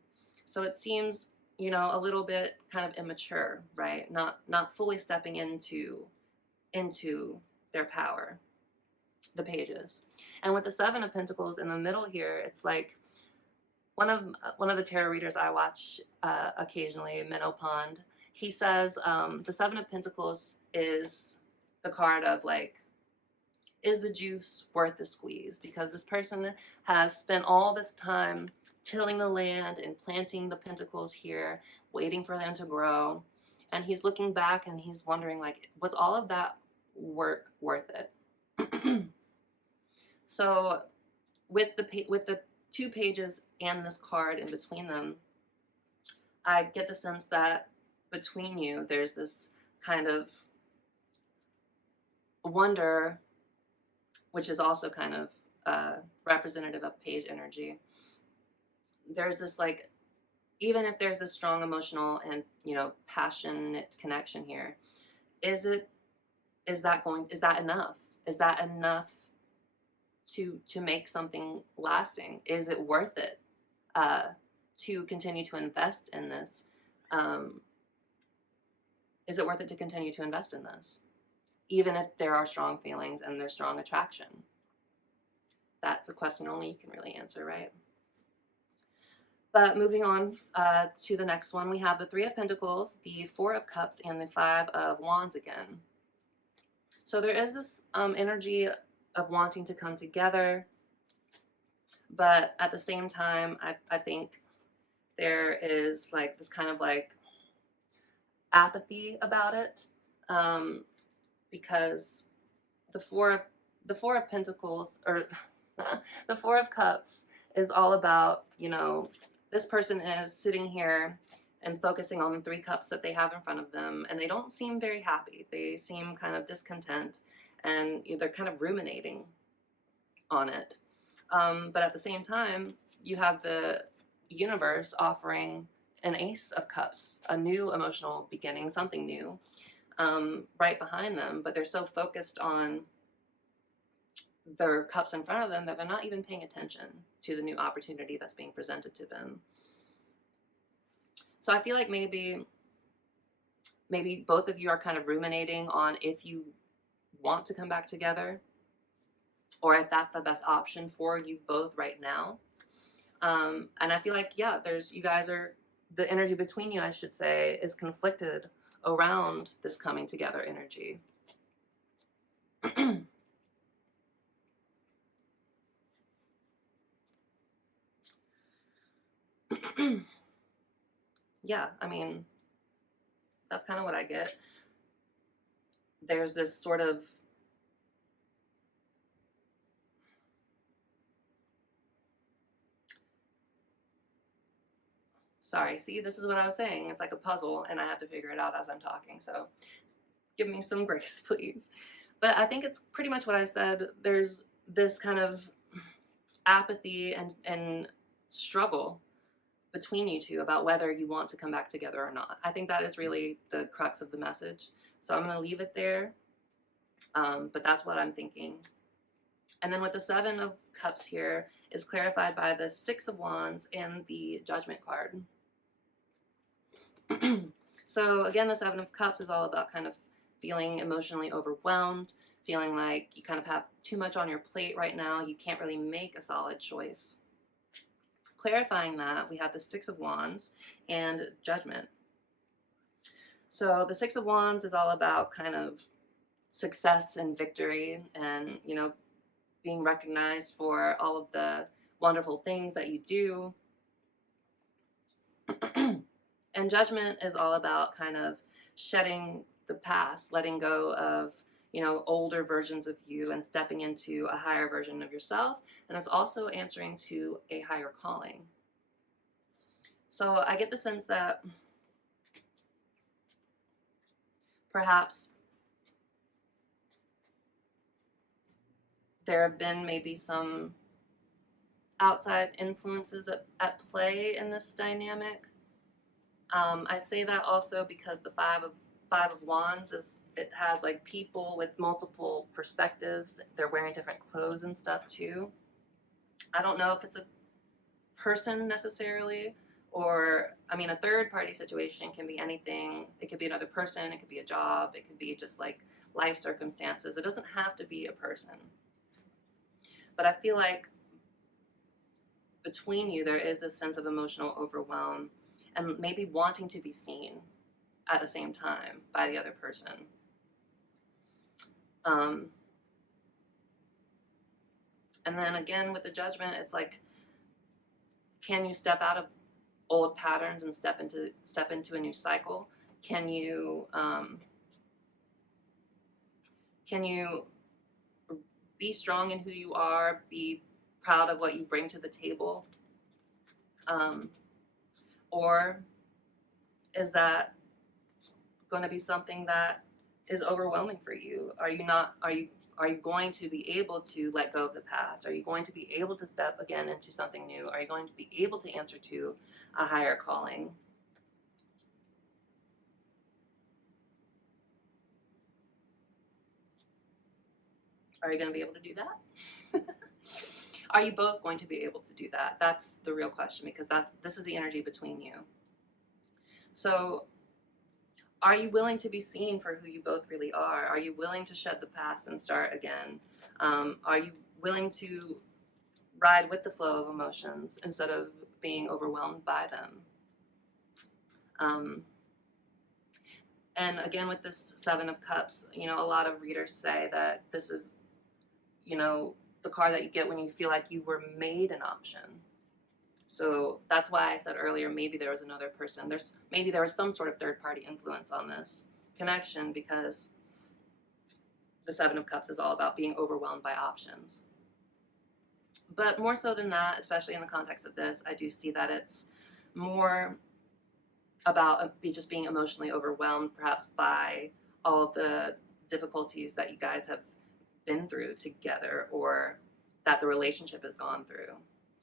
So it seems, you know, a little bit kind of immature, right? Not fully stepping into their power, the pages. And with the Seven of Pentacles in the middle here, it's like one of the tarot readers I watch occasionally, Minnow Pond, he says the Seven of Pentacles is the card of like, is the juice worth the squeeze? Because this person has spent all this time tilling the land and planting the pentacles here, waiting for them to grow. And he's looking back and he's wondering, like, was all of that work worth it? So with the 2 pages and this card in between them, I get the sense that between you, there's this kind of wonder, which is also kind of representative of page energy. There's this, like, even if there's this strong emotional and, you know, passionate connection here, is that enough? Is that enough to make something lasting? Is it worth it to continue to invest in this? Is it worth it to continue to invest in this, even if there are strong feelings and there's strong attraction? That's a question only you can really answer, right? But moving on to the next one, we have the Three of Pentacles, the Four of Cups, and the Five of Wands again. So there is this energy of wanting to come together, but at the same time, I think there is like this kind of like apathy about it, because the Four of Pentacles, or the Four of Cups, is all about, you know, this person is sitting here and focusing on the 3 cups that they have in front of them, and they don't seem very happy. They seem kind of discontent, and they're kind of ruminating on it. But at the same time, you have the universe offering an Ace of Cups, a new emotional beginning, something new, right behind them, but they're so focused on their cups in front of them that they're not even paying attention to the new opportunity that's being presented to them. So I feel like maybe both of you are kind of ruminating on if you want to come back together, or if that's the best option for you both right now. And I feel like, yeah, the energy between you, I should say, is conflicted around this coming together energy. Yeah, I mean, that's kind of what I get. There's this sort of sorry, see, this is what I was saying. It's like a puzzle, and I have to figure it out as I'm talking, so give me some grace, please. But I think it's pretty much what I said. There's this kind of apathy and struggle between you two about whether you want to come back together or not. I think that is really the crux of the message. So I'm going to leave it there, but that's what I'm thinking. And then with the Seven of Cups here is clarified by the Six of Wands and the Judgment card. So again, the Seven of Cups is all about kind of feeling emotionally overwhelmed, feeling like you kind of have too much on your plate right now. You can't really make a solid choice. Clarifying that, we have the Six of Wands and Judgment. So the Six of Wands is all about kind of success and victory, and, you know, being recognized for all of the wonderful things that you do. And Judgment is all about kind of shedding the past, letting go of, you know, older versions of you and stepping into a higher version of yourself. And it's also answering to a higher calling. So I get the sense that perhaps there have been maybe some outside influences at play in this dynamic. I say that also because the Five of Wands it has like people with multiple perspectives. They're wearing different clothes and stuff too. I don't know if it's a person necessarily, or I mean, a third party situation can be anything. It could be another person, it could be a job, it could be just like life circumstances. It doesn't have to be a person. But I feel like between you there is this sense of emotional overwhelm and maybe wanting to be seen at the same time by the other person. And then again with the Judgment, it's like, can you step out of old patterns and step into a new cycle? Can you be strong in who you are, be proud of what you bring to the table? Or is that going to be something that is overwhelming for you? Are you going to be able to let go of the past? Are you going to be able to step again into something new? Are you going to be able to answer to a higher calling? Are you going to be able to do that? Are you both going to be able to do that? That's the real question, because this is the energy between you. So are you willing to be seen for who you both really are? Are you willing to shed the past and start again? Are you willing to ride with the flow of emotions instead of being overwhelmed by them? And again, with this Seven of Cups, you know, a lot of readers say that this is, you know, the card that you get when you feel like you were made an option. So that's why I said earlier, maybe there was another person. Maybe there was some sort of third-party influence on this connection, because the Seven of Cups is all about being overwhelmed by options. But more so than that, especially in the context of this, I do see that it's more about just being emotionally overwhelmed, perhaps by all of the difficulties that you guys have been through together, or that the relationship has gone through.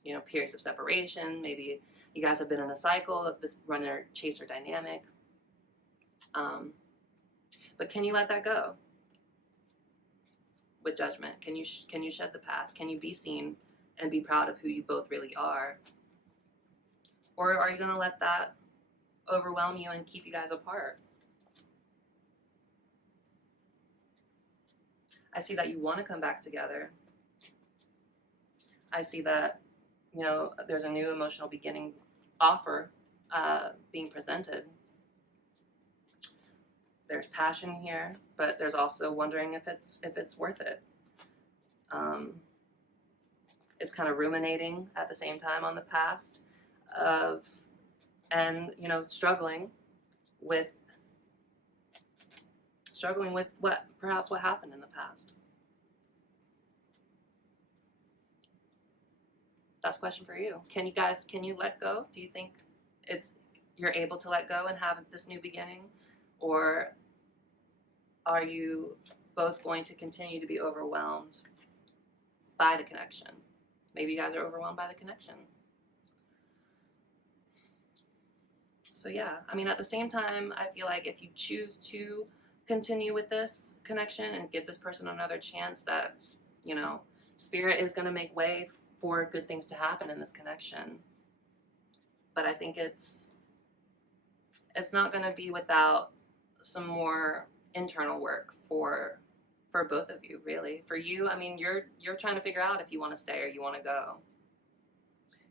You know, periods of separation. Maybe you guys have been in a cycle of this runner-chaser dynamic. But can you let that go with Judgment? Can you shed the past? Can you be seen and be proud of who you both really are? Or are you going to let that overwhelm you and keep you guys apart? I see that you want to come back together. I see that, you know, there's a new emotional beginning offer being presented. There's passion here, but there's also wondering if it's worth it. It's kind of ruminating at the same time on the past and, you know, struggling with what happened in the past. That's a question for you. Can you let go? Do you think you're able to let go and have this new beginning? Or are you both going to continue to be overwhelmed by the connection? Maybe you guys are overwhelmed by the connection. So yeah, I mean, at the same time, I feel like if you choose to continue with this connection and give this person another chance, that, you know, Spirit is going to make way for good things to happen in this connection. But I think it's it's not going to be without some more internal work for both of you, really. For you, I mean, you're trying to figure out if you want to stay or you want to go.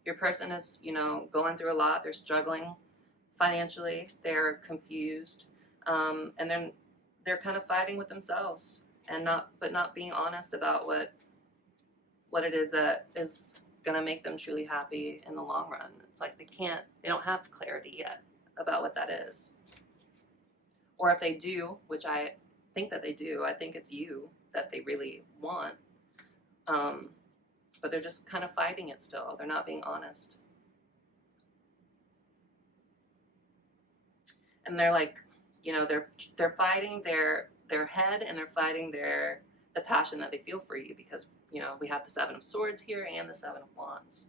Your person is, you know, going through a lot. They're struggling financially. They're confused, and then they're kind of fighting with themselves and not being honest about what it is that is gonna make them truly happy in the long run. It's like they don't have clarity yet about what that is. Or if they do, which I think that they do, I think it's you that they really want. But they're just kind of fighting it still. They're not being honest. And they're like, you know, they're fighting their head, and they're fighting the passion that they feel for you, because, you know, we have the Seven of Swords here and the Seven of Wands.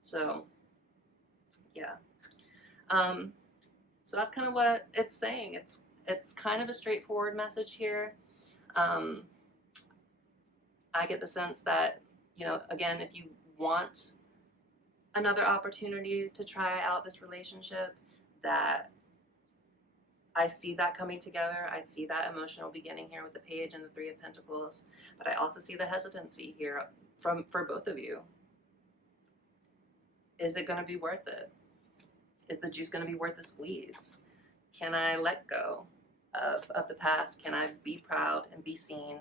So, yeah. So that's kind of what it's saying. It's kind of a straightforward message here. I get the sense that, you know, again, if you want another opportunity to try out this relationship, that I see that coming together. I see that emotional beginning here with the Page and the Three of Pentacles, but I also see the hesitancy here for both of you. Is it going to be worth it? Is the juice going to be worth the squeeze? Can I let go of the past? Can I be proud and be seen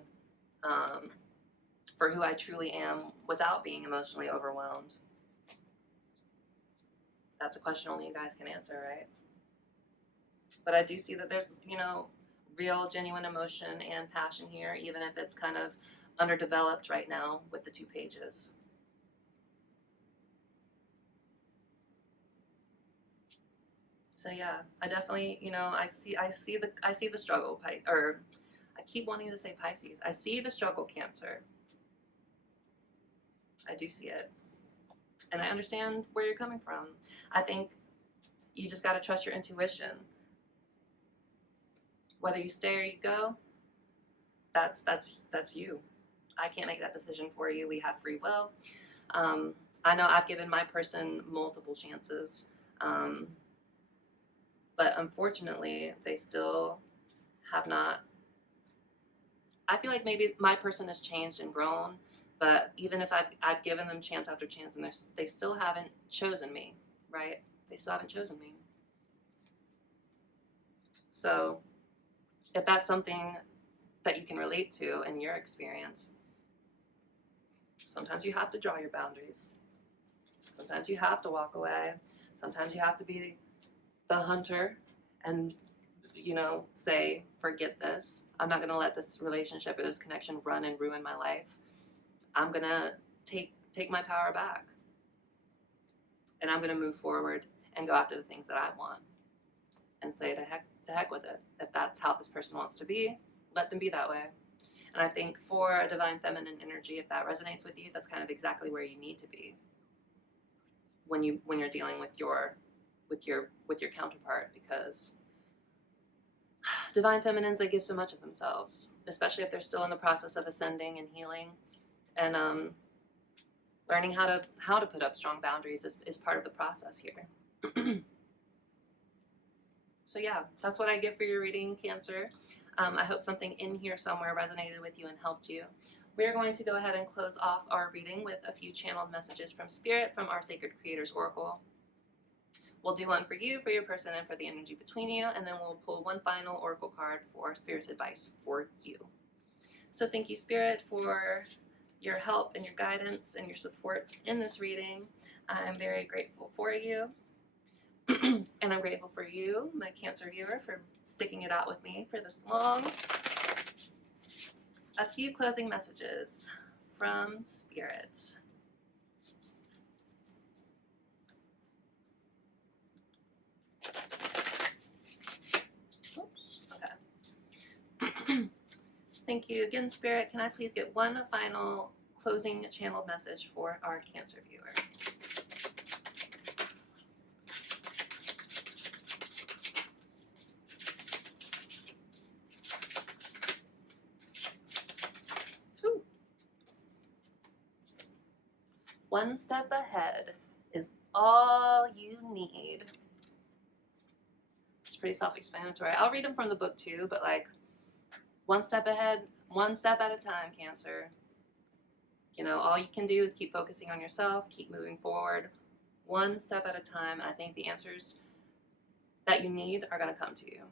for who I truly am without being emotionally overwhelmed? That's a question only you guys can answer, right? But I do see that there's, you know, real, genuine emotion and passion here, even if it's kind of underdeveloped right now with the two pages. So yeah, I definitely, you know, I see the struggle, or I keep wanting to say Pisces. I see the struggle, Cancer. I do see it. And I understand where you're coming from. I think you just got to trust your intuition. Whether you stay or you go, that's you. I can't make that decision for you. We have free will. I know I've given my person multiple chances, but unfortunately, they still have not. I feel like maybe my person has changed and grown, but even if I've given them chance after chance, and they still haven't chosen me, right? They still haven't chosen me. So if that's something that you can relate to in your experience, sometimes you have to draw your boundaries. Sometimes you have to walk away. Sometimes you have to be the hunter and, you know, say, forget this. I'm not going to let this relationship or this connection run and ruin my life. I'm going to take my power back. And I'm going to move forward and go after the things that I want. And say to heck with it. If that's how this person wants to be, let them be that way. And I think for a divine feminine energy, if that resonates with you, that's kind of exactly where you need to be when you're dealing with your counterpart, because divine feminines, they give so much of themselves, especially if they're still in the process of ascending and healing, and learning how to put up strong boundaries is part of the process here. So yeah, that's what I get for your reading, Cancer. I hope something in here somewhere resonated with you and helped you. We're going to go ahead and close off our reading with a few channeled messages from Spirit, from our Sacred Creators Oracle. We'll do one for you, for your person, and for the energy between you, and then we'll pull one final Oracle card for Spirit's advice for you. So thank you, Spirit, for your help and your guidance and your support in this reading. I'm very grateful for you. And I'm grateful for you, my Cancer viewer, for sticking it out with me for this long. A few closing messages from Spirit. Oops, okay. Thank you again, Spirit. Can I please get one final closing channeled message for our Cancer viewer? One step ahead is all you need. pretty self-explanatory. I'll read them from the book too, but like one step ahead, one step at a time, Cancer. You know, all you can do is keep focusing on yourself, keep moving forward, one step at a time. And I think the answers that you need are going to come to you.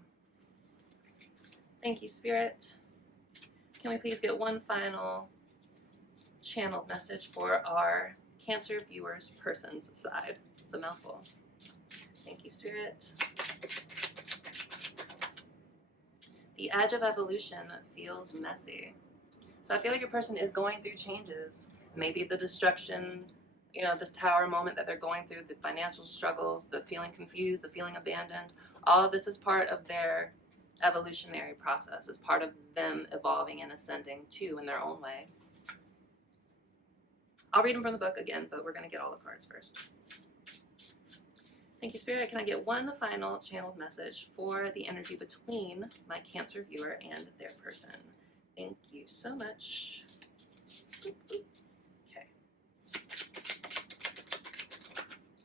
Thank you, Spirit. Can we please get one final channeled message for our Cancer viewers person's side? It's a mouthful. Thank you, Spirit. The edge of evolution feels messy. So I feel like your person is going through changes. Maybe the destruction, you know, this tower moment that they're going through, the financial struggles, the feeling confused, the feeling abandoned. All of this is part of their evolutionary process, is part of them evolving and ascending too in their own way. I'll read them from the book again, but we're going to get all the cards first. Thank you, Spirit. Can I get one final channeled message for the energy between my Cancer viewer and their person? Thank you so much. Okay.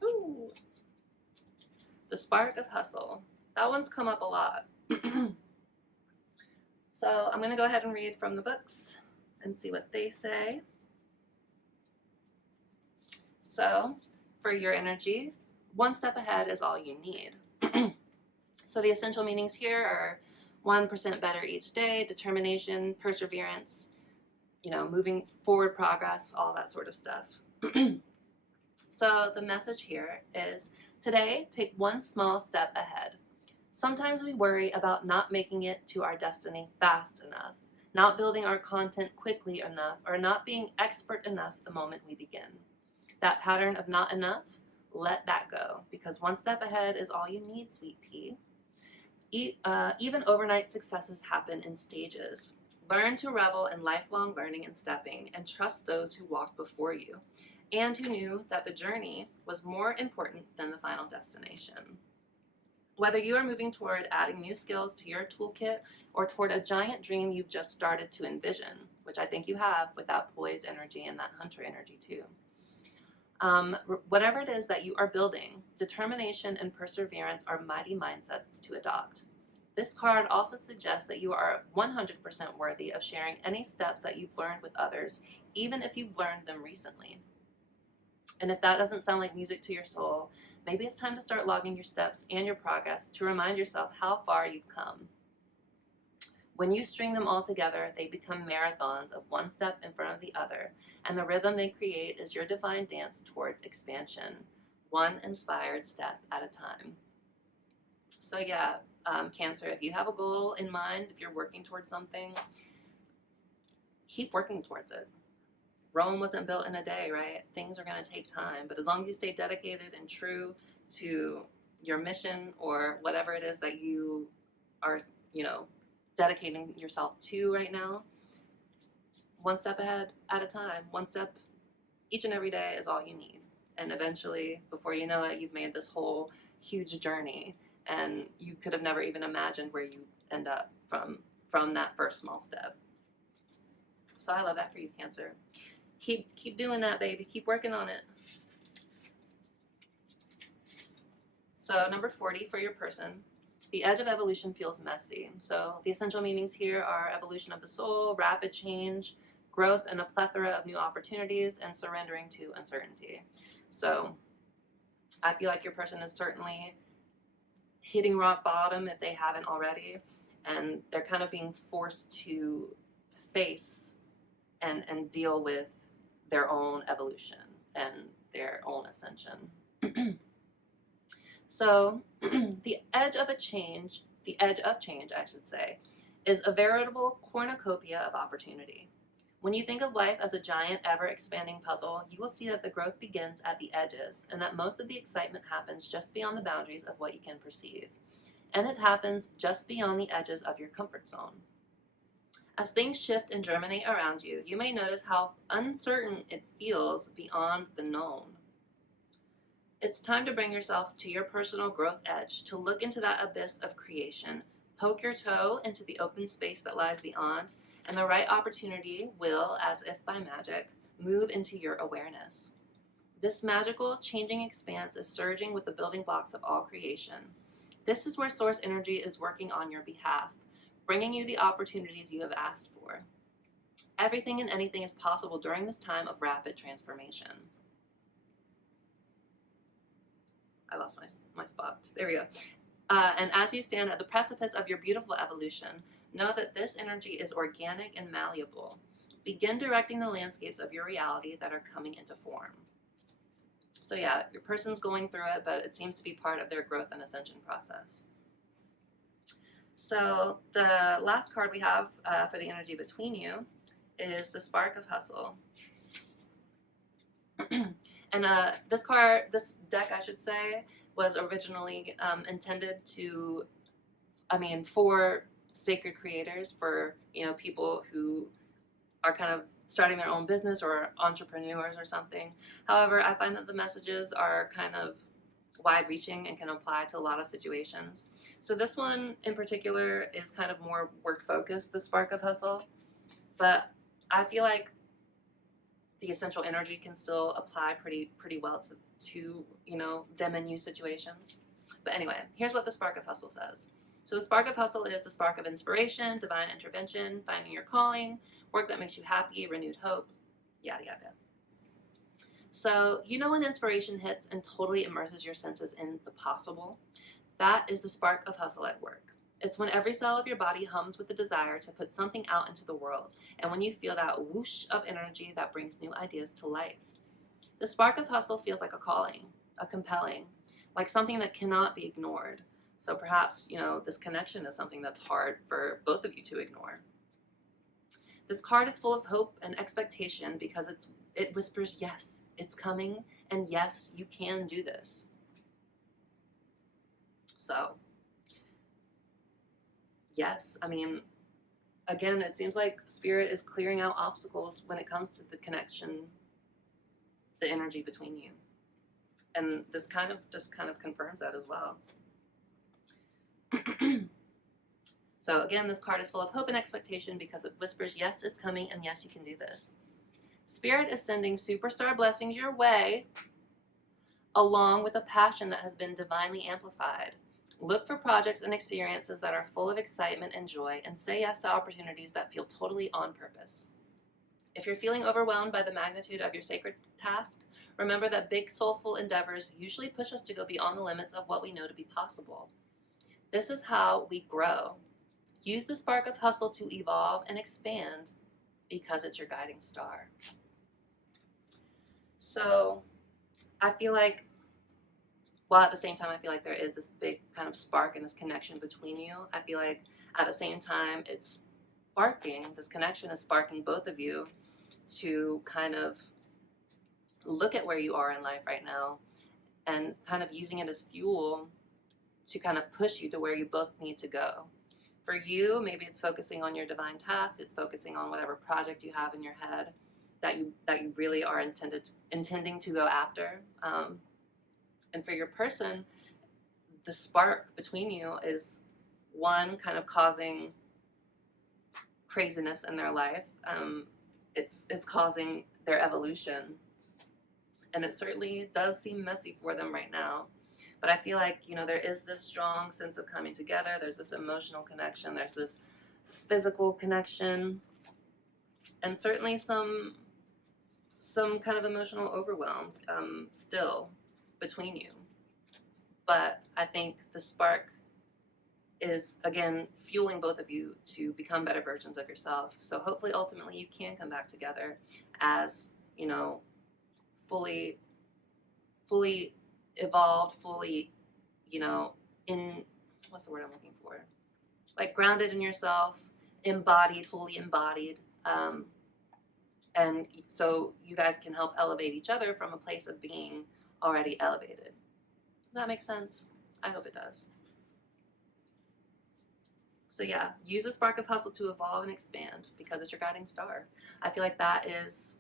Ooh. The spark of hustle. That one's come up a lot. So I'm going to go ahead and read from the books and see what they say. So for your energy, one step ahead is all you need. So the essential meanings here are 1% better each day, determination, perseverance, you know, moving forward progress, all that sort of stuff. So the message here is, today, take one small step ahead. Sometimes we worry about not making it to our destiny fast enough, not building our content quickly enough, or not being expert enough the moment we begin. That pattern of not enough, let that go, because one step ahead is all you need, sweet pea. Even overnight successes happen in stages. Learn to revel in lifelong learning and stepping, and trust those who walked before you, and who knew that the journey was more important than the final destination. Whether you are moving toward adding new skills to your toolkit or toward a giant dream you've just started to envision, which I think you have with that poised energy and that hunter energy too. Whatever it is that you are building, determination and perseverance are mighty mindsets to adopt. This card also suggests that you are 100% worthy of sharing any steps that you've learned with others, even if you've learned them recently. And if that doesn't sound like music to your soul, maybe it's time to start logging your steps and your progress to remind yourself how far you've come. When you string them all together, they become marathons of one step in front of the other, and the rhythm they create is your divine dance towards expansion, one inspired step at a time. So yeah, Cancer, if you have a goal in mind, if you're working towards something, keep working towards it. Rome wasn't built in a day, right? Things are going to take time, but as long as you stay dedicated and true to your mission or whatever it is that you are, you know, dedicating yourself to right now, one step ahead at a time, one step each and every day is all you need. And eventually, before you know it, you've made this whole huge journey, and you could have never even imagined where you end up from that first small step. So I love that for you, Cancer. Keep doing that, baby. Keep working on it. So number 40 for your person. The edge of evolution feels messy. So the essential meanings here are evolution of the soul, rapid change, growth and a plethora of new opportunities, and surrendering to uncertainty. So I feel like your person is certainly hitting rock bottom if they haven't already, and they're kind of being forced to face and deal with their own evolution and their own ascension. So the edge of change, I should say, is a veritable cornucopia of opportunity. When you think of life as a giant, ever-expanding puzzle, you will see that the growth begins at the edges, and that most of the excitement happens just beyond the boundaries of what you can perceive. And it happens just beyond the edges of your comfort zone. As things shift and germinate around you, you may notice how uncertain it feels beyond the known. It's time to bring yourself to your personal growth edge, to look into that abyss of creation, poke your toe into the open space that lies beyond, and the right opportunity will, as if by magic, move into your awareness. This magical, changing expanse is surging with the building blocks of all creation. This is where source energy is working on your behalf, bringing you the opportunities you have asked for. Everything and anything is possible during this time of rapid transformation. I lost my spot. There we go. And as you stand at the precipice of your beautiful evolution, know that this energy is organic and malleable. Begin directing the landscapes of your reality that are coming into form. So yeah, your person's going through it, but it seems to be part of their growth and ascension process. So the last card we have for the energy between you is the Spark of Hustle. And this deck, I should say, was originally intended to, for sacred creators, for, people who are kind of starting their own business or entrepreneurs or something. However, I find that the messages are kind of wide-reaching and can apply to a lot of situations. So this one in particular is kind of more work-focused, the Spark of Hustle, but I feel like the essential energy can still apply pretty well to them and you situations. But anyway, here's what the Spark of Hustle says. So the Spark of Hustle is the spark of inspiration, divine intervention, finding your calling, work that makes you happy, renewed hope, yada yada. So when inspiration hits and totally immerses your senses in the possible, that is the Spark of Hustle at work. It's when every cell of your body hums with the desire to put something out into the world, and when you feel that whoosh of energy that brings new ideas to life. The Spark of Hustle feels like a calling, a compelling, like something that cannot be ignored. So perhaps, this connection is something that's hard for both of you to ignore. This card is full of hope and expectation because it whispers, yes, it's coming, and yes, you can do this. So, yes, again, it seems like Spirit is clearing out obstacles when it comes to the connection, the energy between you. And this kind of confirms that as well. So again, this card is full of hope and expectation because it whispers, yes, it's coming, and yes, you can do this. Spirit is sending superstar blessings your way, along with a passion that has been divinely amplified. Look for projects and experiences that are full of excitement and joy, and say yes to opportunities that feel totally on purpose. If you're feeling overwhelmed by the magnitude of your sacred task, remember that big soulful endeavors usually push us to go beyond the limits of what we know to be possible. This is how we grow. Use the Spark of Hustle to evolve and expand because it's your guiding star. So I feel like, at the same time, I feel like there is this big kind of spark and this connection between you. I feel like at the same time, this connection is sparking both of you to kind of look at where you are in life right now and kind of using it as fuel to kind of push you to where you both need to go. For you, maybe it's focusing on your divine task, it's focusing on whatever project you have in your head that you really are intending to go after. And for your person, the spark between you is one kind of causing craziness in their life. It's causing their evolution, and it certainly does seem messy for them right now. But I feel like, there is this strong sense of coming together. There's this emotional connection. There's this physical connection. And certainly some kind of emotional overwhelm still between you. But I think the spark is, again, fueling both of you to become better versions of yourself. So hopefully, ultimately, you can come back together as, fully evolved, fully, in, what's the word I'm looking for? Like grounded in yourself, fully embodied. And so you guys can help elevate each other from a place of being already elevated. Does that make sense? I hope it does. So yeah, use the Spark of Hustle to evolve and expand because it's your guiding star. I feel like that's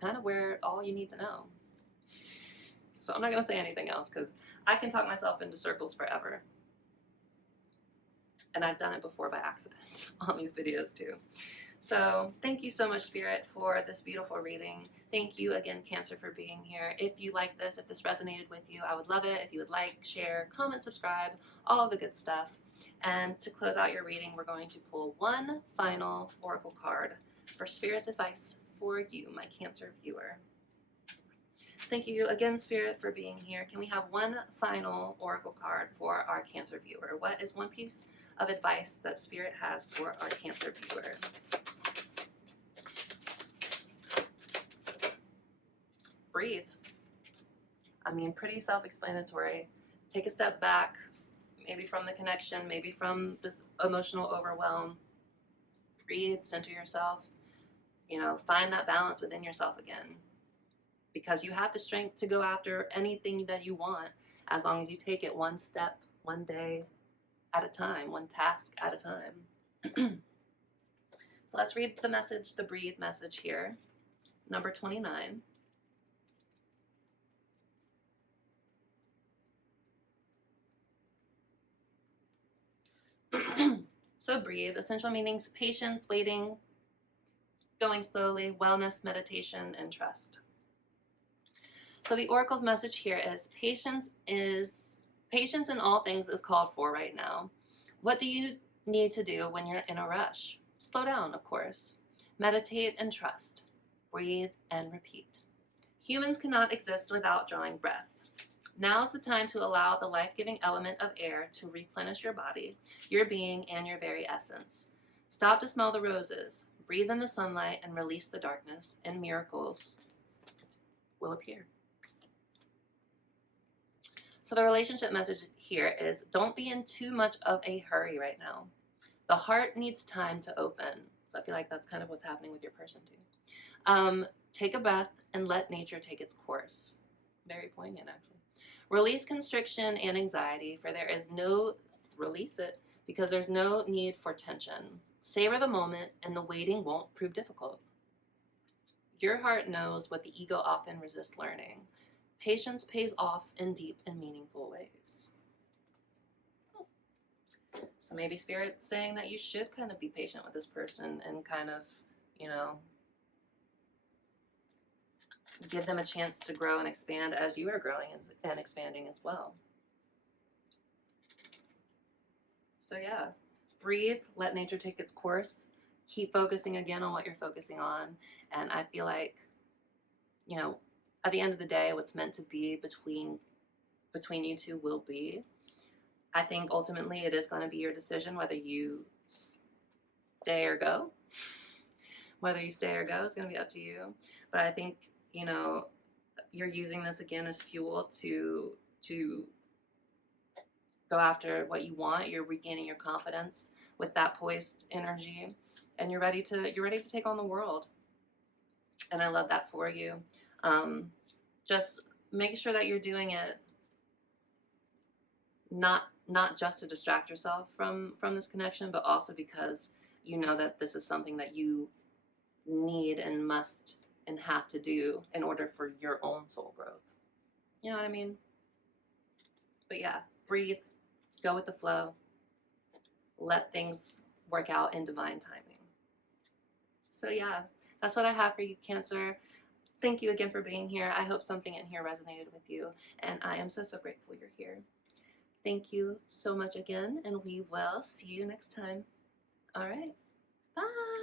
kind of where all you need to know. So I'm not going to say anything else because I can talk myself into circles forever. And I've done it before by accident on these videos too. So thank you so much, Spirit, for this beautiful reading. Thank you again, Cancer, for being here. If you like this, if this resonated with you, I would love it if you would like, share, comment, subscribe, all of the good stuff. And to close out your reading, we're going to pull one final oracle card for Spirit's advice for you, my Cancer viewer. Thank you again, Spirit, for being here. Can we have one final oracle card for our Cancer viewer? What is one piece of advice that Spirit has for our Cancer viewers? Breathe. I mean, pretty self-explanatory. Take a step back, maybe from the connection, maybe from this emotional overwhelm. Breathe, center yourself, find that balance within yourself again. Because you have the strength to go after anything that you want as long as you take it one step, one day at a time, one task at a time. So let's read the message, the breathe message here. Number 29. So breathe, essential meanings: patience, waiting, going slowly, wellness, meditation, and trust. So the oracle's message here is patience in all things is called for right now. What do you need to do when you're in a rush? Slow down, of course. Meditate and trust. Breathe and repeat. Humans cannot exist without drawing breath. Now is the time to allow the life-giving element of air to replenish your body, your being, and your very essence. Stop to smell the roses, breathe in the sunlight, and release the darkness, and miracles will appear. So the relationship message here is don't be in too much of a hurry right now. The heart needs time to open. So I feel like that's kind of what's happening with your person too. Take a breath and let nature take its course. Very poignant, actually. Release constriction and anxiety, for release it, because there's no need for tension. Savor the moment, and the waiting won't prove difficult. Your heart knows what the ego often resists learning. Patience pays off in deep and meaningful ways. So maybe Spirit's saying that you should kind of be patient with this person and kind of, give them a chance to grow and expand as you are growing and expanding as well. So yeah, breathe, let nature take its course, keep focusing again on what you're focusing on, and I feel like, at the end of the day, what's meant to be between you two will be. I think ultimately it is going to be your decision whether you stay or go. Whether you stay or go is going to be up to you. But I think, you're using this again as fuel to go after what you want. You're regaining your confidence with that poised energy, and you're ready to take on the world. And I love that for you. Just make sure that you're doing it not just to distract yourself from this connection, but also because you know that this is something that you need and must and have to do in order for your own soul growth. You know what I mean? But yeah, breathe, go with the flow, let things work out in divine timing. So yeah, that's what I have for you, Cancer. Thank you again for being here. I hope something in here resonated with you, and I am so grateful you're here. Thank you so much again, and we will see you next time. All right, bye.